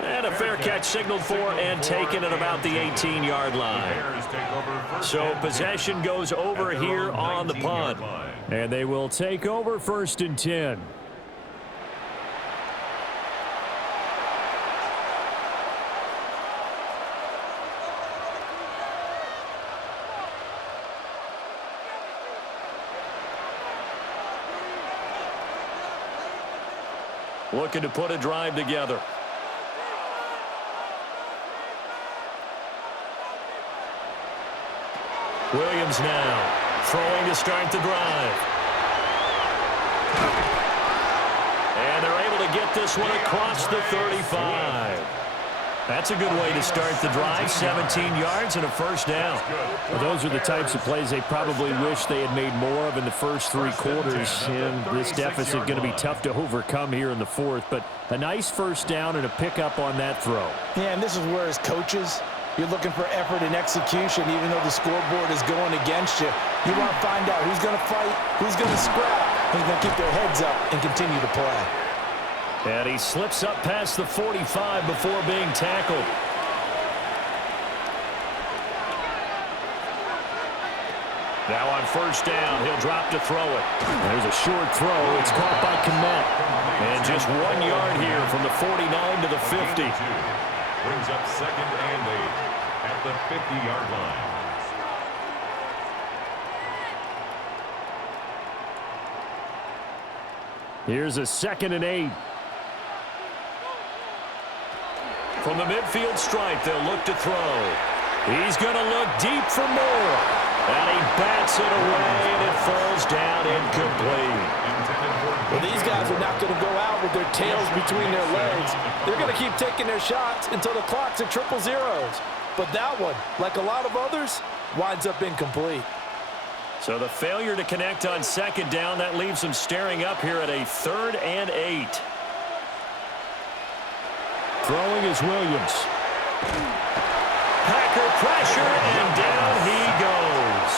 And a fair catch signaled for and taken at about the 18-yard line. So possession goes over here on the punt. And they will take over 1st and 10. Looking to put a drive together. Williams now throwing to start the drive. And they're able to get this one across the 35. That's a good way to start the drive. 17 yards and a 1st down. Well, those are the types of plays they probably wish they had made more of in the first 3 quarters. And this deficit going to be tough to overcome here in the 4th. But a nice 1st down and a pickup on that throw. Yeah, and this is where as coaches, you're looking for effort and execution, even though the scoreboard is going against you. You want to find out who's going to fight, who's going to scrap, who's going to keep their heads up and continue to play. And he slips up past the 45 before being tackled. Now on 1st down, he'll drop to throw it. There's a short throw. It's caught by Kmet. And just 1 yard here from the 49 to the 50. Brings up 2nd and 8 at the 50-yard line. Here's a 2nd and 8. From the midfield stripe, they'll look to throw. He's going to look deep for more. And he bats it away, and it falls down incomplete. Well, these guys are not going to go out with their tails between their legs. They're going to keep taking their shots until the clock's at 000. But that one, like a lot of others, winds up incomplete. So the failure to connect on 2nd down, that leaves them staring up here at a 3rd and 8. Throwing is Williams. Packer pressure, and down he goes.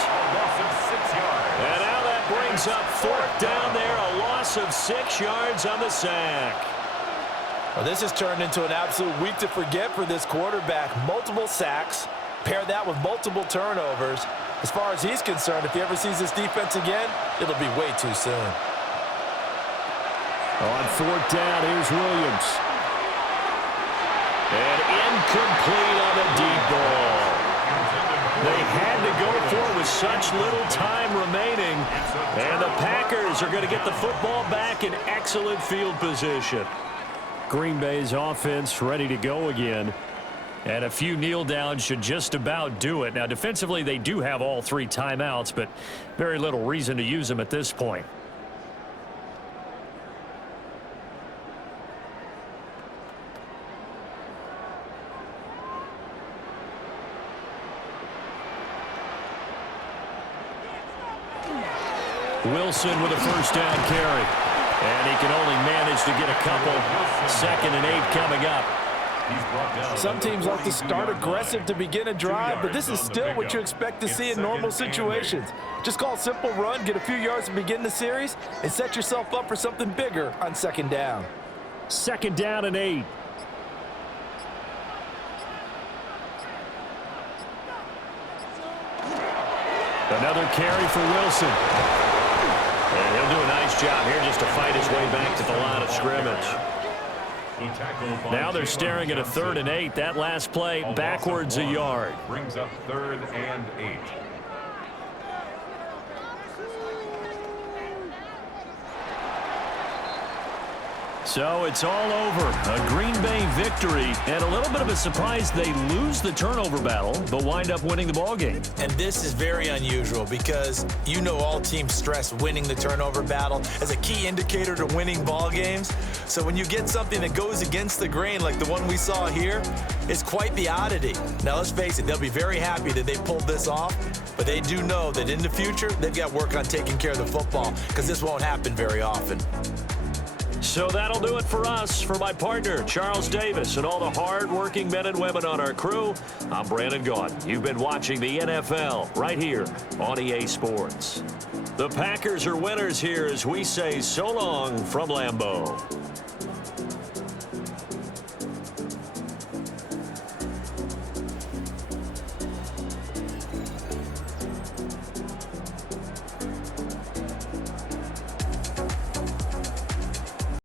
And now that brings up 4th down there, a loss of 6 yards on the sack. Well, this has turned into an absolute week to forget for this quarterback. Multiple sacks, pair that with multiple turnovers. As far as he's concerned, if he ever sees this defense again, it'll be way too soon. On 4th down, here's Williams. And incomplete on a deep ball. They had to go for it with such little time remaining. And the Packers are going to get the football back in excellent field position. Green Bay's offense ready to go again. And a few kneel downs should just about do it. Now, defensively, they do have all 3 timeouts, but very little reason to use them at this point. Wilson with a 1st down carry. And he can only manage to get a couple. 2nd and 8 coming up. Some teams like to start aggressive to begin a drive, but this is still what you expect to see in normal situations. Just call a simple run, get a few yards to begin the series, and set yourself up for something bigger on 2nd down. 2nd down and 8. Another carry for Wilson. And he'll do a nice job here just to fight his way back to the line of scrimmage. Now they're staring at a 3rd and 8. That last play backwards a yard. Brings up 3rd and 8. So it's all over. A Green Bay victory, and a little bit of a surprise they lose the turnover battle, but wind up winning the ball game. And this is very unusual because you know all teams stress winning the turnover battle as a key indicator to winning ball games. So when you get something that goes against the grain like the one we saw here, it's quite the oddity. Now let's face it, they'll be very happy that they pulled this off, but they do know that in the future they've got work on taking care of the football because this won't happen very often. So that'll do it for us. For my partner, Charles Davis, and all the hard-working men and women on our crew, I'm Brandon Gaudin. You've been watching the NFL right here on EA Sports. The Packers are winners here as we say so long from Lambeau.